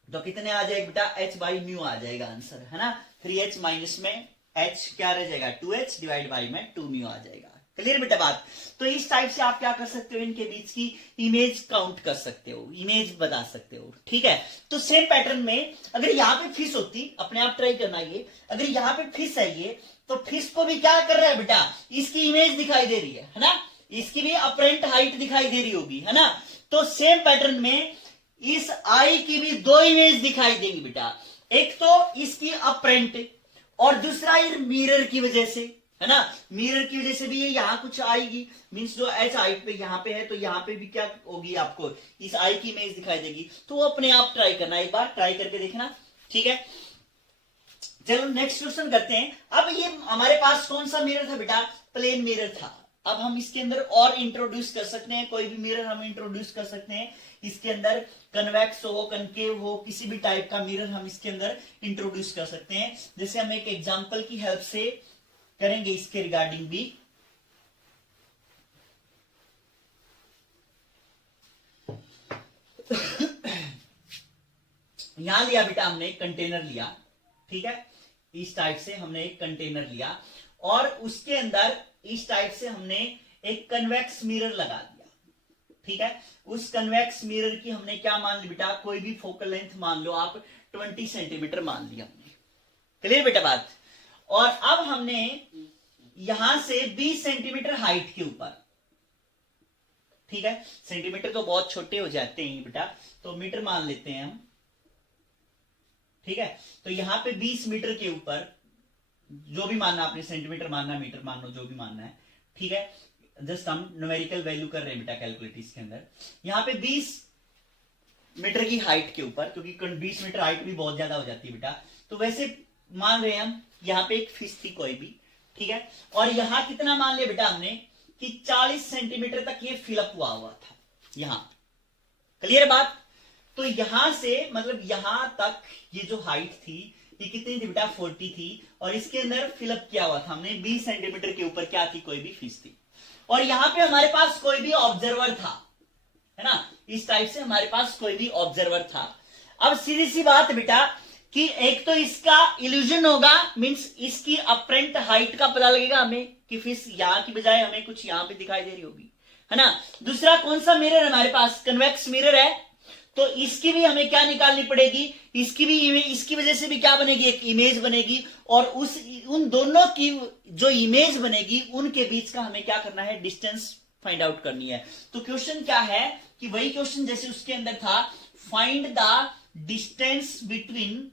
तो कितने आ जाएगा बेटा h/म्यू आ जाएगा आंसर, है ना। 3h माइनस में h क्या रह जाएगा 2h डिवाइड बाई में 2 म्यू आ जाएगा। क्लियर बेटा बात। तो इस टाइप से आप क्या कर सकते हो, इनके बीच की इमेज काउंट कर सकते हो, इमेज बता सकते हो, ठीक है। तो सेम पैटर्न में अगर यहाँ पे फिश होती, अपने आप ट्राई करना ये, अगर यहाँ पे फिश है ये, तो फिश को भी क्या कर रहा है बेटा, इसकी इमेज दिखाई दे रही है ना, इसकी भी अपरेंट हाइट दिखाई दे रही होगी, है ना। तो सेम पैटर्न में इस आई की भी दो इमेज दिखाई देंगी बेटा, एक तो इसकी अपरेंट और दूसरा मिरर की वजह से, है ना, मिरर की वजह से भी ये यहां कुछ आएगी, मींस जो एच हाइट पे यहां पे है तो यहां पे भी क्या होगी, आपको इस आई की इमेज दिखाई देगी। तो वो अपने आप ट्राई करना, एक बार ट्राई करके देखना, ठीक है। चलो नेक्स्ट क्वेश्चन करते हैं। अब ये हमारे पास कौन सा मिरर था बेटा, प्लेन मिरर था। अब हम इसके अंदर और इंट्रोड्यूस कर सकते हैं, कोई भी मिरर हम इंट्रोड्यूस कर सकते हैं इसके अंदर, कन्वेक्स हो, कनकेव हो, किसी भी टाइप का मिरर हम इसके अंदर इंट्रोड्यूस कर सकते हैं। जैसे हम एक एग्जांपल की हेल्प से करेंगे इसके रिगार्डिंग भी। यहां लिया बेटा हमने एक कंटेनर लिया, ठीक है, इस टाइप से हमने एक कंटेनर लिया और उसके अंदर इस टाइप से हमने एक कन्वेक्स मिरर लगा दिया, ठीक है। उस कन्वेक्स मिरर की हमने क्या मान ली बेटा, कोई भी फोकल लेंथ मान लो आप 20 सेंटीमीटर मान लिया हमने, क्लियर बेटा बात। और अब हमने यहां से 20 सेंटीमीटर हाइट के ऊपर, ठीक है, सेंटीमीटर तो बहुत छोटे हो जाते हैं बेटा, तो मीटर मान लेते हैं हम, ठीक है। तो यहां पे 20 मीटर के ऊपर, जो भी मानना आपने, सेंटीमीटर मानना, मीटर मान लो, जो भी मानना है, ठीक है, जस्ट हम न्यूमेरिकल वैल्यू कर रहे हैं बेटा कैलकुलेटर के अंदर। यहां पे 20 मीटर की हाइट के ऊपर, क्योंकि 20 मीटर हाइट भी बहुत ज्यादा हो जाती है बेटा, तो वैसे मान रहे हैं हम, यहां पे एक फिश थी कोई भी, ठीक है, और यहां कितना मान लिया बेटा हमने कि 40 सेंटीमीटर तक ये फिलअप हुआ था यहां, क्लियर बात। तो यहां से मतलब यहां तक ये जो हाइट थी ये कितनी थी बेटा, 40 थी, और इसके अंदर फिलअप किया हुआ था हमने 20 सेंटीमीटर के ऊपर क्या थी, कोई भी फिश थी। और यहां पे हमारे पास कोई भी ऑब्जर्वर था, है ना, इस टाइप से हमारे पास कोई भी ऑब्जर्वर था। अब सीधी सी बात बेटा कि एक तो इसका इल्यूजन होगा, मींस इसकी अपरेंट हाइट का पता लगेगा हमें कि फिश यहां की बजाय हमें कुछ यहां पे दिखाई दे रही होगी, है ना। दूसरा कौन सा मिरर हमारे पास, कन्वेक्स मिरर है, तो इसकी भी हमें क्या निकालनी पड़ेगी, इसकी भी इसकी वजह से भी क्या बनेगी, एक इमेज बनेगी, और उन दोनों की जो इमेज बनेगी उनके बीच का हमें क्या करना है, डिस्टेंस फाइंड आउट करनी है। तो क्वेश्चन क्या है कि वही क्वेश्चन जैसे उसके अंदर था, find the distance between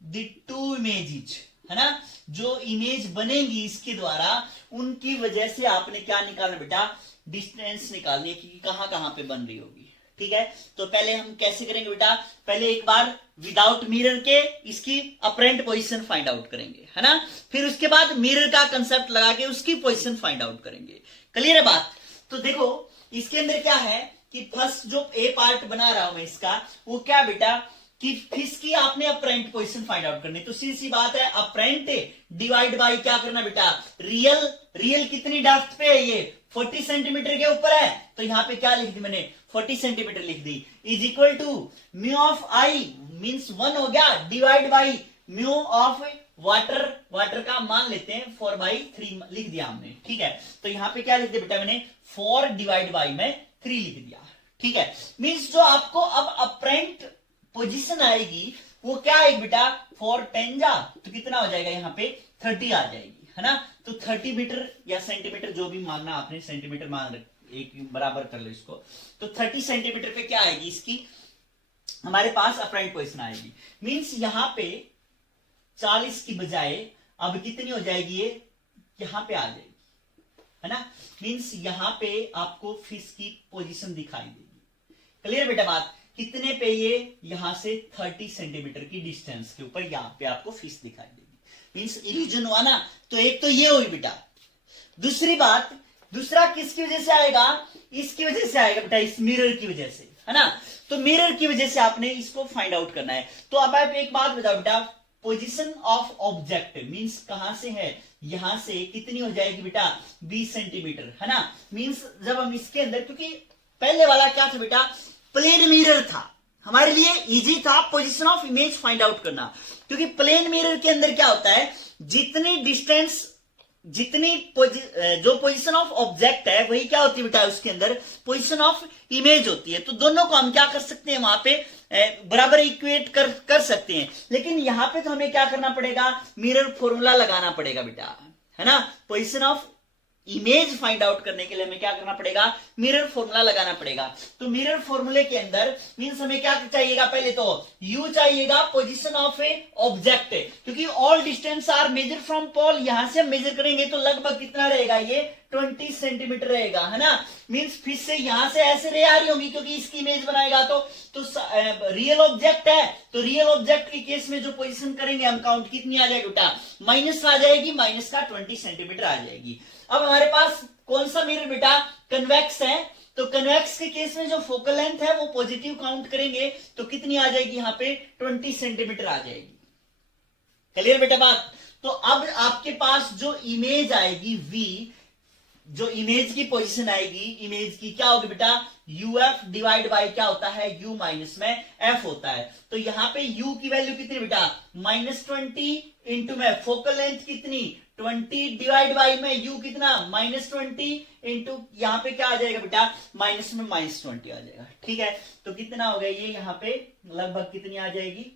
the two images, है ना, जो इमेज बनेगी इसके द्वारा उनकी वजह से आपने क्या निकालना बेटा, डिस्टेंस निकालनी है कि कहां कहां पे बन रही होगी, ठीक है। तो पहले हम कैसे करेंगे बेटा, पहले एक बार विदाउट मिरर के इसकी अपरेंट पोजीशन फाइंड आउट करेंगे, है ना, फिर उसके बाद मिरर का कंसेप्ट लगा के उसकी पोजीशन फाइंड आउट करेंगे, क्लियर है बात। तो देखो इसके अंदर क्या है कि फर्स्ट जो ए पार्ट बना रहा हूं मैं इसका, वो क्या बेटा कि फिश की आपने अपरेंट पोजीशन फाइंड आउट करनी। तो सीधी सी बात है, अपरेंट डिवाइड बाय क्या करना बेटा, रियल कितनी डेप्थ पे है, ये 40 सेंटीमीटर के ऊपर है, तो यहां पे क्या लिख दी मैंने, 40 सेंटीमीटर लिख दी, is equal to mu of i means 1 हो गया, divide by mu of water का मान लेते हैं 4/3 लिख दिया हमने, ठीक है। तो यहां पे क्या लिख दिया बेटा मैंने, 4 डिवाइड बाई में 3 लिख दिया, ठीक है। मींस जो आपको अब अपरेंट पोजीशन आएगी वो क्या आएगी बेटा, 4 10 जा तो कितना हो जाएगा, यहाँ पे 30 आ जाएगी, है ना। तो 30 मीटर या सेंटीमीटर जो भी मानना आपने, सेंटीमीटर मान एक बराबर कर लो इसको, तो 30 सेंटीमीटर पे क्या आएगी इसकी हमारे पास अपरेंट पोजीशन आएगी। मींस यहां पे 40 की बजाय अब कितनी हो जाएगी, ये यहां पे आ जाएगी, है ना। मींस यहां पे आपको फिश की पोजीशन दिखाई देगी, क्लियर बेटा बात। कितने पे, ये यहां से 30 सेंटीमीटर की डिस्टेंस के ऊपर यहां पे आपको फिश दिखाई देगी, मींस इल्यूजन हुआ ना। तो एक तो ये हुई बेटा। दूसरी बात, दूसरा किसकी वजह से आएगा, इसकी वजह से आएगा बेटा, इस मिरर की वजह से, है ना। तो मिरर की वजह से आपने इसको फाइंड आउट करना है। तो अब आप एक बात बताओ बेटा, पोजीशन ऑफ ऑब्जेक्ट मींस कहां से है, यहां से कितनी हो जाएगी बेटा, 20 सेंटीमीटर, है ना। मींस जब हम इसके अंदर, क्योंकि पहले वाला क्या था बेटा, प्लेन मिरर था, हमारे लिए इजी था position of image find out करना, क्योंकि प्लेन मिरर के अंदर क्या होता है, जितनी डिस्टेंस, जितनी जो पोजीशन ऑफ ऑब्जेक्ट है वही क्या होती है बेटा, उसके अंदर पोजीशन ऑफ इमेज होती है। तो दोनों को हम क्या कर सकते हैं, वहां पे बराबर इक्वेट कर सकते हैं। लेकिन यहां पे तो हमें क्या करना पड़ेगा, मिरर फॉर्मूला लगाना पड़ेगा बेटा, है ना। Position of image find out करने के लिए हमें क्या करना पड़ेगा, मिरर फॉर्मूला लगाना पड़ेगा। तो मिरर फॉर्मूले के अंदर मींस हमें क्या चाहिएगा, पहले तो u चाहिएगा, पोजीशन ऑफ ए ऑब्जेक्ट, क्योंकि all distance are measure from pole, यहां से हम मेजर करेंगे तो लगभग कितना रहेगा, ये 20 सेंटीमीटर रहेगा, है ना। मींस फिर से यहां से ऐसे रे आ रही होंगी क्योंकि इसकी इमेज बनाएगा तो रियल ऑब्जेक्ट है, तो रियल ऑब्जेक्ट के केस में जो पोजीशन करेंगे हम काउंट कितनी आ जाएगी बेटा, माइनस आ जाएगी, माइनस का 20 सेंटीमीटर आ जाएगी। अब हमारे पास कौन सा मिरर बेटा, कन्वेक्स है, तो कन्वेक्स के केस में जो फोकल लेंथ है वो पॉजिटिव काउंट करेंगे तो कितनी आ जाएगी, यहाँ पे 20 सेंटीमीटर आ जाएगी। क्लियर बेटा बात। तो अब आपके पास जो इमेज आएगी v, जो इमेज की पोजीशन आएगी, इमेज की क्या होगी बेटा, uf डिवाइड बाई क्या होता है, u माइनस में f होता है। तो यहाँ पे u की वैल्यू कितनी बेटा, -20 इंटू में फोकल लेंथ कितनी 20 डिवाइड बाई में u कितना -20 इंटू यहाँ पे क्या आ जाएगा बेटा, माइनस में -20 आ जाएगा। ठीक है, तो कितना हो गया ये, यहाँ पे लगभग कितनी आ जाएगी,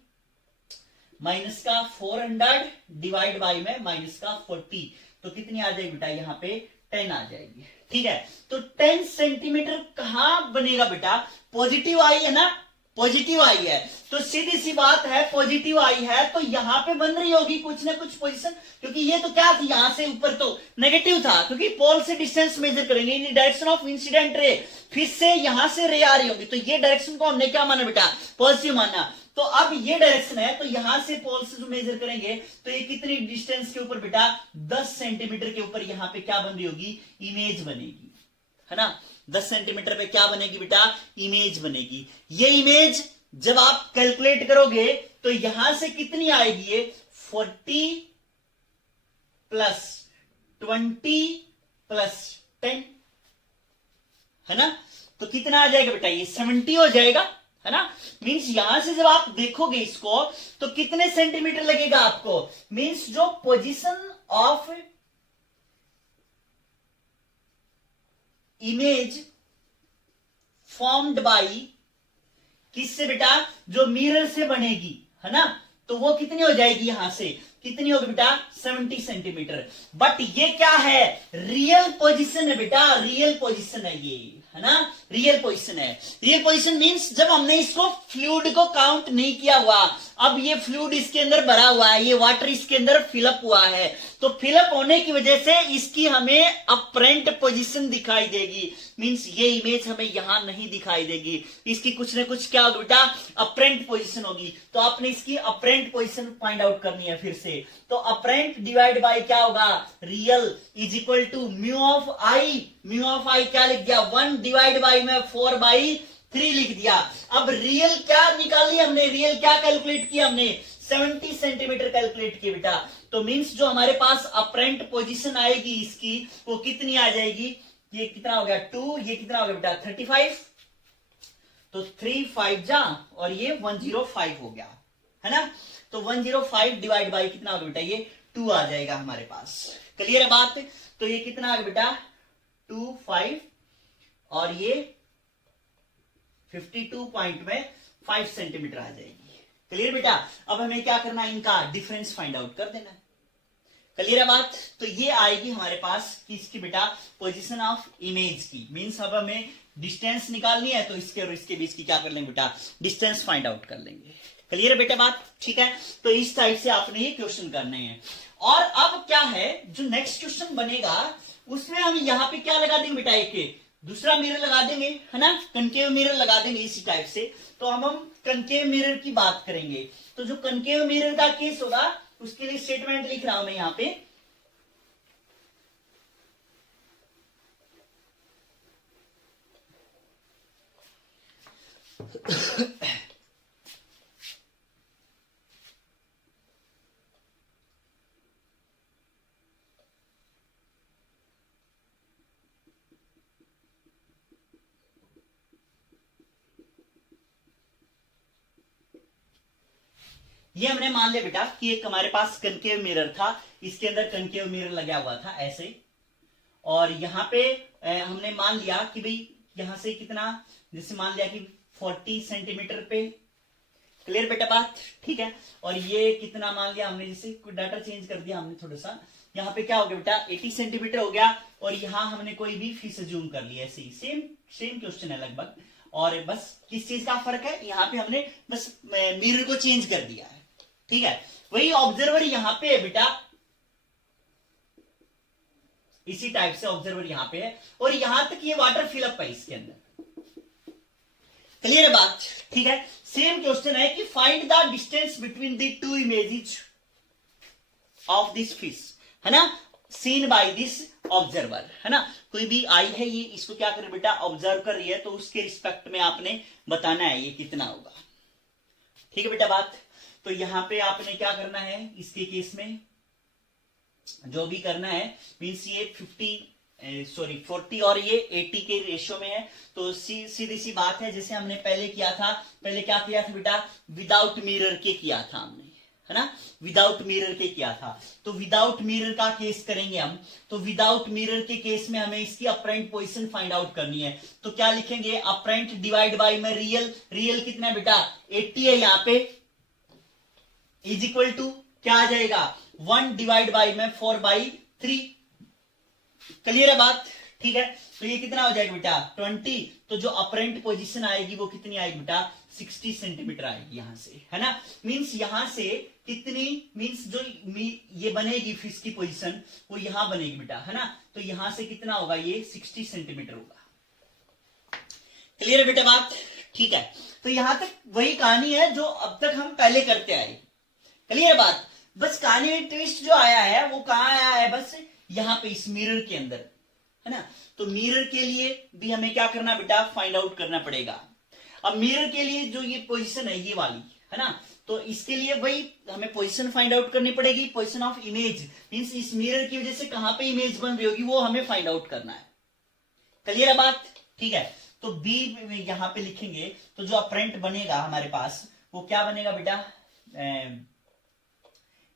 माइनस का 400 डिवाइड बाई में माइनस का 40, तो कितनी आ जाएगी बेटा, यहाँ पे 10 आ जाएगी। ठीक है, तो 10 सेंटीमीटर कहां बनेगा बेटा, पॉजिटिव आई है ना, पॉजिटिव आई है, तो सीधी सी बात है पॉजिटिव आई है तो यहां पे बन रही होगी कुछ ना कुछ पोजीशन, क्योंकि ये तो क्या थी, यहां से ऊपर तो नेगेटिव था, क्योंकि पोल से डिस्टेंस मेजर करेंगे इन डायरेक्शन ऑफ इंसिडेंट रे, फिर से यहां से रे आ रही होगी, तो ये डायरेक्शन को हमने क्या माना बेटा, पॉजिटिव माना। तो अब ये डायरेक्शन है तो यहां से पोल से जो मेजर करेंगे तो ये कितनी डिस्टेंस के ऊपर बेटा, 10 सेंटीमीटर के ऊपर यहाँ पे क्या बन रही होगी, इमेज बनेगी, है ना। 10 सेंटीमीटर पे क्या बनेगी बेटा, इमेज बनेगी। ये इमेज जब आप कैलकुलेट करोगे तो यहां से कितनी आएगी, ये 40 प्लस 20 प्लस 10, है ना, तो कितना आ जाएगा बेटा, ये 70 हो जाएगा, है ना। मींस यहां से जब आप देखोगे इसको तो कितने सेंटीमीटर लगेगा आपको, मींस जो position of image formed by किससे बेटा, जो मिरर से बनेगी, है ना, तो वो कितनी हो जाएगी, यहां से कितनी होगी बेटा, 70 सेंटीमीटर। बट ये क्या है, रियल पोजीशन है बेटा, रियल पोजीशन है ये, है ना, रियल पोजीशन है। रियल पोजीशन मींस जब हमने इसको फ्लूइड को काउंट नहीं किया हुआ, अब ये फ्लूइड इसके अंदर भरा हुआ है, ये वाटर इसके अंदर फिलअप हुआ है, तो फिलअप होने की वजह से इसकी हमें अपरेंट पोजीशन दिखाई देगी, मींस ये इमेज हमें यहां नहीं दिखाई देगी, इसकी कुछ ना कुछ क्या होगी बेटा, अपरेंट पोजीशन होगी। तो आपने इसकी अपरेंट पोजीशन फाइंड आउट करनी है फिर से, तो अपरेंट डिवाइड बाय क्या होगा, real is equal to mu of i, mu of i क्या लिख दिया, 1 डिवाइड बाई में 4/3 लिख दिया। अब रियल क्या निकाली हमने, रियल क्या कैलकुलेट किया हमने, 70 सेंटीमीटर कैलकुलेट किया बेटा। तो मींस जो हमारे पास अपरेंट पोजीशन आएगी इसकी वो कितनी आ जाएगी, ये कितना हो गया 2, ये कितना हो गया बेटा 35, तो 3 5 जा और ये 105 हो गया, है ना। तो 105 डिवाइड बाई कितना होगा बेटा, ये 2 आ जाएगा हमारे पास। क्लियर है बात। तो ये कितना आ गया बेटा 2 5 और ये 52 पॉइंट में 5 सेंटीमीटर आ जाएगी। क्लियर बेटा। अब हमें क्या करना है, इनका डिफरेंस फाइंड आउट कर देना है। क्लियर है बात। तो ये आएगी हमारे पास किसकी बेटा, पोजीशन ऑफ इमेज की। मींस अब हमें डिस्टेंस निकालनी है तो इसके और इसके बीच की क्या कर लेंगे बेटा, डिस्टेंस फाइंड आउट कर लेंगे। क्लियर है बेटा बात, ठीक है। तो इस टाइप से आपने ये क्वेश्चन करने हैं। और अब क्या है, जो नेक्स्ट क्वेश्चन बनेगा उसमें हम यहाँ पे क्या लगा देंगे बेटा, एक दूसरा मिरर लगा देंगे, है ना, कनकेव मिरर लगा देंगे इसी टाइप से। तो हम कनकेव मिरर की बात करेंगे। तो जो कनकेव मिरर का केस होगा उसके लिए स्टेटमेंट लिख रहा हूं मैं यहां पे। ये हमने मान लिया बेटा कि एक हमारे पास कनकेव मिरर था, इसके अंदर कनकेव मिरर लगा हुआ था ऐसे, और यहां पे हमने मान लिया कि भाई यहां से कितना, जैसे मान लिया कि 40 सेंटीमीटर पे क्लियर बेटा बात, ठीक है। और ये कितना मान लिया हमने, जैसे डाटा चेंज कर दिया हमने थोड़ा सा, यहाँ पे क्या हो गया बेटा 80 सेंटीमीटर हो गया, और यहाँ हमने कोई भी फीस अज्यूम कर लिया, ऐसे ही सेम क्वेश्चन है लगभग। और बस किस चीज का फर्क है, यहाँ पे हमने बस मिरर को चेंज कर दिया है, ठीक है। वही ऑब्जर्वर यहाँ पे है बेटा, इसी टाइप से ऑब्जर्वर यहाँ पे है, और यहां तक ये वाटर फिलअप है इसके अंदर। क्लियर है बात, ठीक है। सेम क्वेश्चन है कि find the distance between the two images of this fish, है ना, सीन बाय दिस ऑब्जर्वर, है ना। कोई भी आई है, ये इसको क्या करे बेटा ऑब्जर्व कर रही है, तो उसके रिस्पेक्ट में आपने बताना है ये कितना होगा, ठीक है बेटा बात। तो यहां पे आपने क्या करना है इसके केस में, जो भी करना है, मीन्स ये 40 और ये 80 के रेशियो में है, तो सीधी सी बात है, जैसे हमने पहले किया था, पहले क्या किया था बेटा, विदाउट मिरर के किया था हमने, है ना, विदाउट मिरर के किया था। तो विदाउट मिरर का केस करेंगे हम, तो विदाउट मिरर के केस में हमें इसकी अपरेंट पोजीशन फाइंड आउट करनी है। तो क्या लिखेंगे, अपरेंट डिवाइड बाय में रियल कितना है बेटा 80 है यहाँ पे, इज इक्वल टू क्या आ जाएगा 1 डिवाइड बाई में 4/3। क्लियर है बात, ठीक है। तो ये कितना हो जाएगा बेटा 20, तो जो अपरेंट पोजीशन आएगी वो कितनी आएगी बेटा 60 सेंटीमीटर आएगी यहां से, है ना। मींस यहां से कितनी, मींस जो ये बनेगी फिश की पोजीशन वो यहां बनेगी बेटा, है ना। तो यहां से कितना होगा, ये 60 सेंटीमीटर होगा। क्लियर है बेटा बात, ठीक है। तो यहां तक वही कहानी है जो अब तक हम पहले करते आए। क्लियर बात, बस कहानी में ट्विस्ट जो आया है वो कहां आया है, बस यहां पे इस मिरर के अंदर, है ना। तो मिरर के लिए भी हमें क्या करना बेटा फाइंड आउट करना पड़ेगा। अब मिरर के लिए जो ये पोजीशन है ये वाली, है ना, तो इसके लिए वही हमें पोजीशन फाइंड आउट करनी पड़ेगी, पोजीशन ऑफ इमेज, मींस इस मिरर की वजह से कहां पे इमेज बन रही होगी वो हमें फाइंड आउट करना है। क्लियर है बात, ठीक है। तो बी यहां पे लिखेंगे, तो जो अपरेंट बनेगा हमारे पास वो क्या बनेगा बेटा,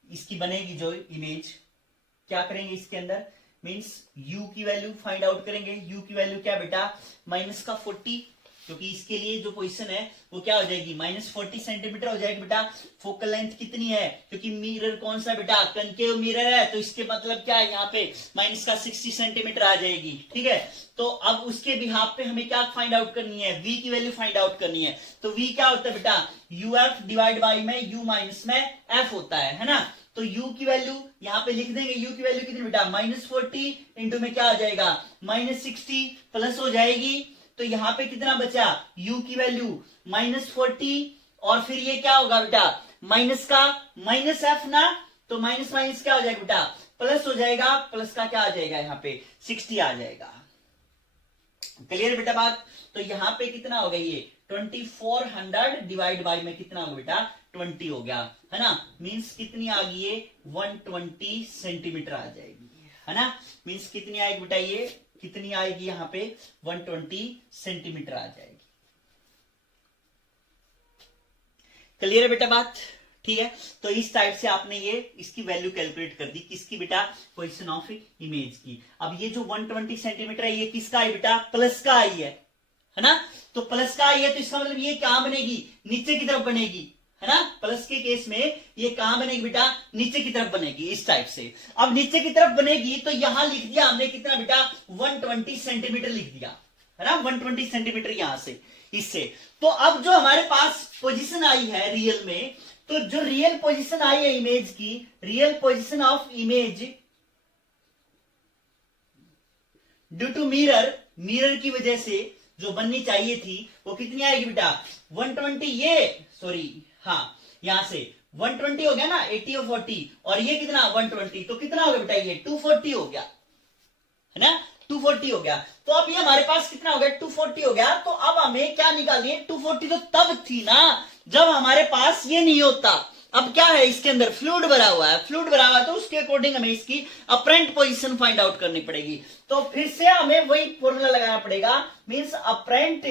इसकी बनेगी जो इमेज, क्या करेंगे इसके अंदर, मींस u की वैल्यू फाइंड आउट करेंगे। u की वैल्यू क्या बेटा -40, क्योंकि इसके लिए जो पोजीशन है वो क्या हो जाएगी -40 सेंटीमीटर हो जाएगी बेटा। फोकल लेंथ कितनी है, क्योंकि मिरर कौन सा बेटा कनकेव मिरर है, तो इसके मतलब क्या है यहाँ पे -60 सेंटीमीटर आ जाएगी, ठीक है। तो अब उसके बिहाफ पे हमें क्या फाइंड आउट करनी है, v की वैल्यू फाइंड आउट करनी है। तो v क्या होता है बेटा uf डिवाइड बाई में u माइनस में f होता है ना। तो u की वैल्यू यहाँ पे लिख देंगे, u की वैल्यू कितनी बेटा -40 इंटू में क्या हो जाएगा -60 प्लस हो जाएगी। तो यहाँ पे कितना बचा, u की वैल्यू -40, और फिर ये क्या होगा बेटा माइनस का माइनस f ना, तो माइनस माइनस क्या हो जाएगा बेटा प्लस हो जाएगा, प्लस का क्या आ जाएगा यहाँ पे 60 आ जाएगा। क्लियर बेटा बात। तो यहाँ पे कितना हो गया, ये 2400 डिवाइड बाई में कितना होगा बेटा 20 हो गया, है ना। मींस कितनी आ गई, ये 120 सेंटीमीटर आ जाएगी, है ना। मींस कितनी आएगी बेटा, ये कितनी आएगी यहाँ पे 120 सेंटीमीटर आ जाएगी। क्लियर है बेटा बात, ठीक है। तो इस टाइप से आपने ये इसकी वैल्यू कैलकुलेट कर दी, किसकी बेटा पोजीशन ऑफ इमेज की। अब ये जो 120 सेंटीमीटर है ये किसका है बेटा प्लस का आई है ना। तो प्लस का आई है तो इसका मतलब ये कहां बनेगी, नीचे की तरफ बनेगी, है ना। प्लस के केस में ये कहां बनेगी बेटा नीचे की तरफ बनेगी, इस टाइप से। अब नीचे की तरफ बनेगी तो यहां लिख दिया हमने कितना बेटा 120 सेंटीमीटर लिख दिया, है ना, 120 सेंटीमीटर यहां से इससे। तो अब जो हमारे पास पोजीशन आई है रियल में, तो जो रियल पोजीशन आई है इमेज की, real position of image due to mirror की वजह से जो बननी चाहिए थी वो कितनी आएगी बेटा 120, ये सॉरी हाँ यहां से 120 हो गया ना, 80 और 40, और ये कितना 120, तो कितना हो गया बेटा ये 240 हो गया, है ना, 240 हो गया। तो अब ये हमारे पास कितना हो गया 240 हो गया। तो अब हमें क्या निकालिए, 240 तो तब थी ना जब हमारे पास ये नहीं होता। अब क्या है इसके अंदर फ्लूइड भरा हुआ है, फ्लूइड भरा हुआ है, तो उसके अकॉर्डिंग हमें इसकी अपरेंट पोजीशन फाइंड आउट करनी पड़ेगी। तो फिर से हमें वही फॉर्मूला लगाना पड़ेगा, मींस अपरेंट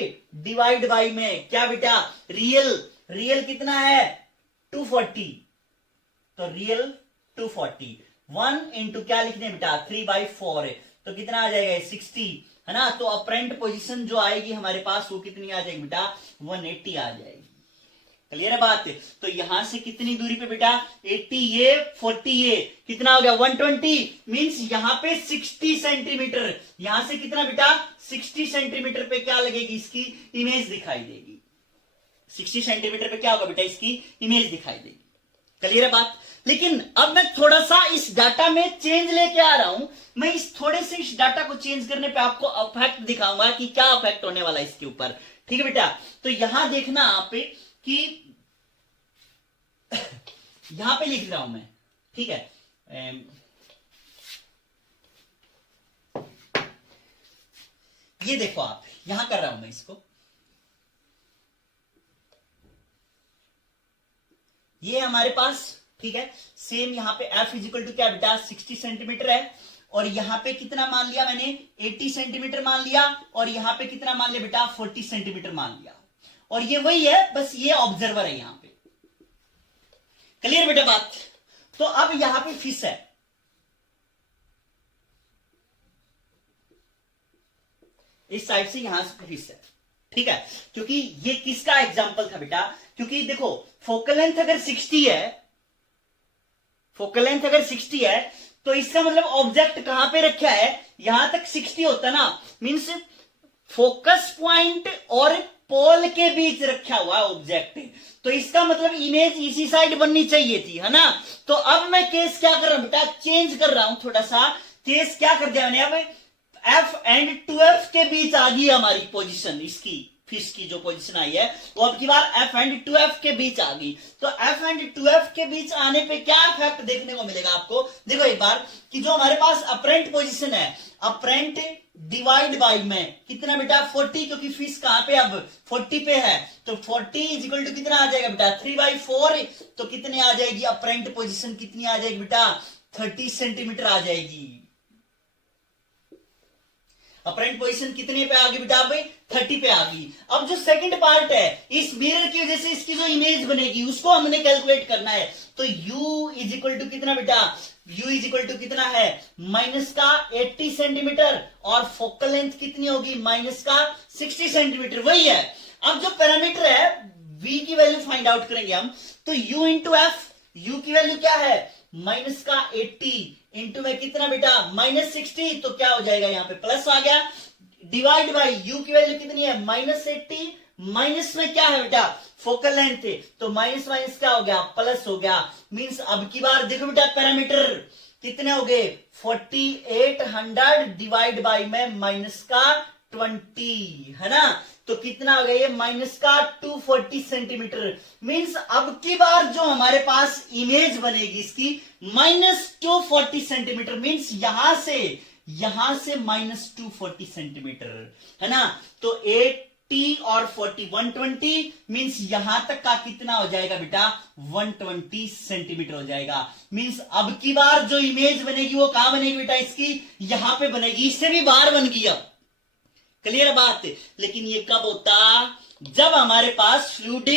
डिवाइड बाई में क्या बेटा रियल कितना है 240, तो रियल 240 1 इंटू क्या लिखने बेटा 3/4, तो कितना आ जाएगा 60, है ना। तो अपरेंट पोजीशन जो आएगी हमारे पास वो कितनी आ जाएगी बेटा 180 आ जाएगी। क्लियर है बात? तो यहां से कितनी दूरी पे बेटा 80 ये 40 ये कितना हो गया 120 मींस यहां पे 60 सेंटीमीटर, यहां से कितना बेटा 60 सेंटीमीटर पे क्या लगेगी इसकी इमेज दिखाई देगी। 60 सेंटीमीटर पे क्या होगा बेटा इसकी इमेज दिखाई देगी। क्लियर है बात? लेकिन अब मैं थोड़ा सा इस डाटा में चेंज लेके आ रहा हूं। मैं इस थोड़े से इस डाटा को चेंज करने पे आपको इफेक्ट दिखाऊंगा कि क्या इफेक्ट होने वाला है इसके ऊपर। ठीक है बेटा? तो यहां देखना आप कि यहां पे लिख रहा हूं मैं, ठीक है? ये देखो आप यहां कर रहा हूं मैं इसको, ये हमारे पास, ठीक है? सेम यहां पे f इजिकल टू क्या बेटा 60 सेंटीमीटर है, और यहां पे कितना मान लिया मैंने 80 सेंटीमीटर मान लिया, और यहां पे कितना मान लिया बेटा 40 सेंटीमीटर मान लिया, और ये वही है, बस ये ऑब्जर्वर है यहां पे। क्लियर बेटा बात? तो अब यहां पे फिश है, इस साइड से यहां से फिश है, ठीक है? क्योंकि ये किसका एग्जाम्पल था बेटा? क्योंकि देखो फोकल लेंथ अगर 60 है, फोकल लेंथ अगर 60 है तो इसका मतलब ऑब्जेक्ट कहां पे रखा है, यहां तक 60 होता ना, मींस फोकस पॉइंट और पोल के बीच रखा हुआ ऑब्जेक्ट, तो इसका मतलब इमेज इसी साइड बननी चाहिए थी, है ना? तो अब मैं केस क्या कर रहा हूं बेटा, चेंज कर रहा हूं थोड़ा सा। केस क्या कर दिया मैंने, अब F एंड 2F के बीच आ गई हमारी पोजीशन, इसकी फिश की जो पोजीशन आई है वो अब की बार F एंड 2F के बीच आ गई। तो F एंड 2F के बीच आने पे क्या इफेक्ट देखने को मिलेगा आपको? देखो एक बार कि जो हमारे पास अपरेंट पोजीशन है, अपरेंट डिवाइड बाई में कितना बेटा 40, क्योंकि फिश कहां पे अब 40 पे है, तो 40 इज इक्वल टू कितना आ जाएगा बेटा 3/4, तो कितने आ जाएगी अपरेंट पोजीशन, कितनी आ जाएगी बेटा 30 सेंटीमीटर आ जाएगी। अपरेंट पोजीशन कितने पे आ गई बेटा भाई 30 पे आ गई। अब जो सेकंड पार्ट है, इस मिरर की वजह से इसकी जो इमेज बनेगी उसको हमने कैलकुलेट करना है। तो u इज इक्वल टू कितना बेटा, u इज इक्वल टू कितना है माइनस का 80 सेंटीमीटर, और फोकल लेंथ कितनी होगी माइनस का 60 सेंटीमीटर, वही है। अब जो पैरामीटर है v की वैल्यू फाइंड आउट करेंगे हम, तो u इंटू एफ, u की वैल्यू क्या है माइनस का 80 इंटू में कितना बेटा -60, तो क्या हो जाएगा यहाँ पे प्लस आ गया, डिवाइड बाई u की वैल्यू कितनी है -80, माइनस में क्या है बेटा फोकल लेंथ थे, तो माइनस माइनस क्या हो गया प्लस हो गया। मींस अब की बार देखो बेटा पैरामीटर कितने हो गए 4800 डिवाइड बाई में माइनस का 20, है ना? तो कितना हो गया ये माइनस का 240 सेंटीमीटर। मींस अब की बार जो हमारे पास इमेज बनेगी इसकी -240 सेंटीमीटर, मींस यहां से -240 सेंटीमीटर, है ना? तो 80 और 40 120, मींस यहां तक का कितना हो जाएगा बेटा 120 सेंटीमीटर हो जाएगा। मींस अब की बार जो इमेज बनेगी वो कहां बनेगी बेटा इसकी यहां पे बनेगी, इससे भी बाहर बन गई। अब क्लियर बात? लेकिन ये कब होता, जब हमारे पास फ्लूइड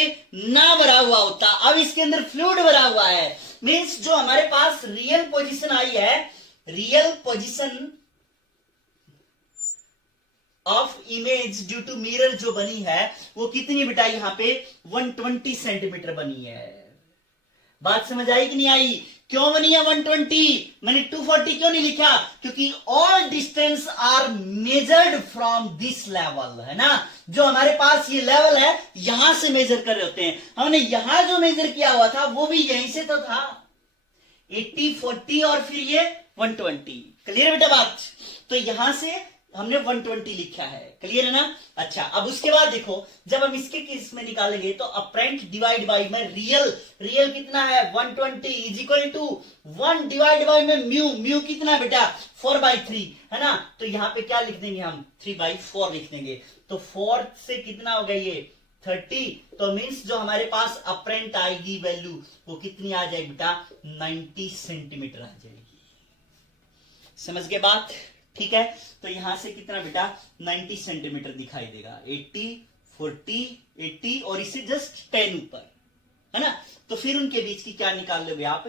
ना भरा हुआ होता। अब इसके अंदर फ्लूइड भरा हुआ है, मींस जो हमारे पास रियल पोजीशन आई है, real position of image due to mirror जो बनी है वो कितनी बेटा यहां पे 120 सेंटीमीटर बनी है। बात समझ आई कि नहीं आई? क्यों बनी है 120? मैंने 240 क्यों नहीं लिखा? क्योंकि all distance are measured from this level, है ना? जो हमारे पास ये लेवल है यहां से मेजर कर रहे होते हैं। हमने यहां जो मेजर किया हुआ था वो भी यहीं से तो था, 80 40 और फिर ये 120। क्लियर बेटा बात? तो यहां से हमने 120 लिखा है। क्लियर है ना? अच्छा, अब उसके बाद देखो जब हम इसके केस में निकालेंगे तो अपरेंट डिवाइड बाई में रियल कितना है 120 is equal to 1 divide by में म्यू कितना है बेटा 4/3, है ना? तो यहां पे क्या लिख देंगे हम 3/4 लिख देंगे। तो 4 से कितना हो गया ये 30, तो मीन्स जो हमारे पास अपरेंट आएगी वैल्यू वो कितनी आ जाएगी बेटा 90 सेंटीमीटर आ जाएगी। समझ गए बात? ठीक है, तो यहां से कितना बेटा 90 सेंटीमीटर दिखाई देगा, 80 40 80 और इससे जस्ट 10 ऊपर, है ना? तो फिर उनके बीच की क्या निकाल लोगे आप,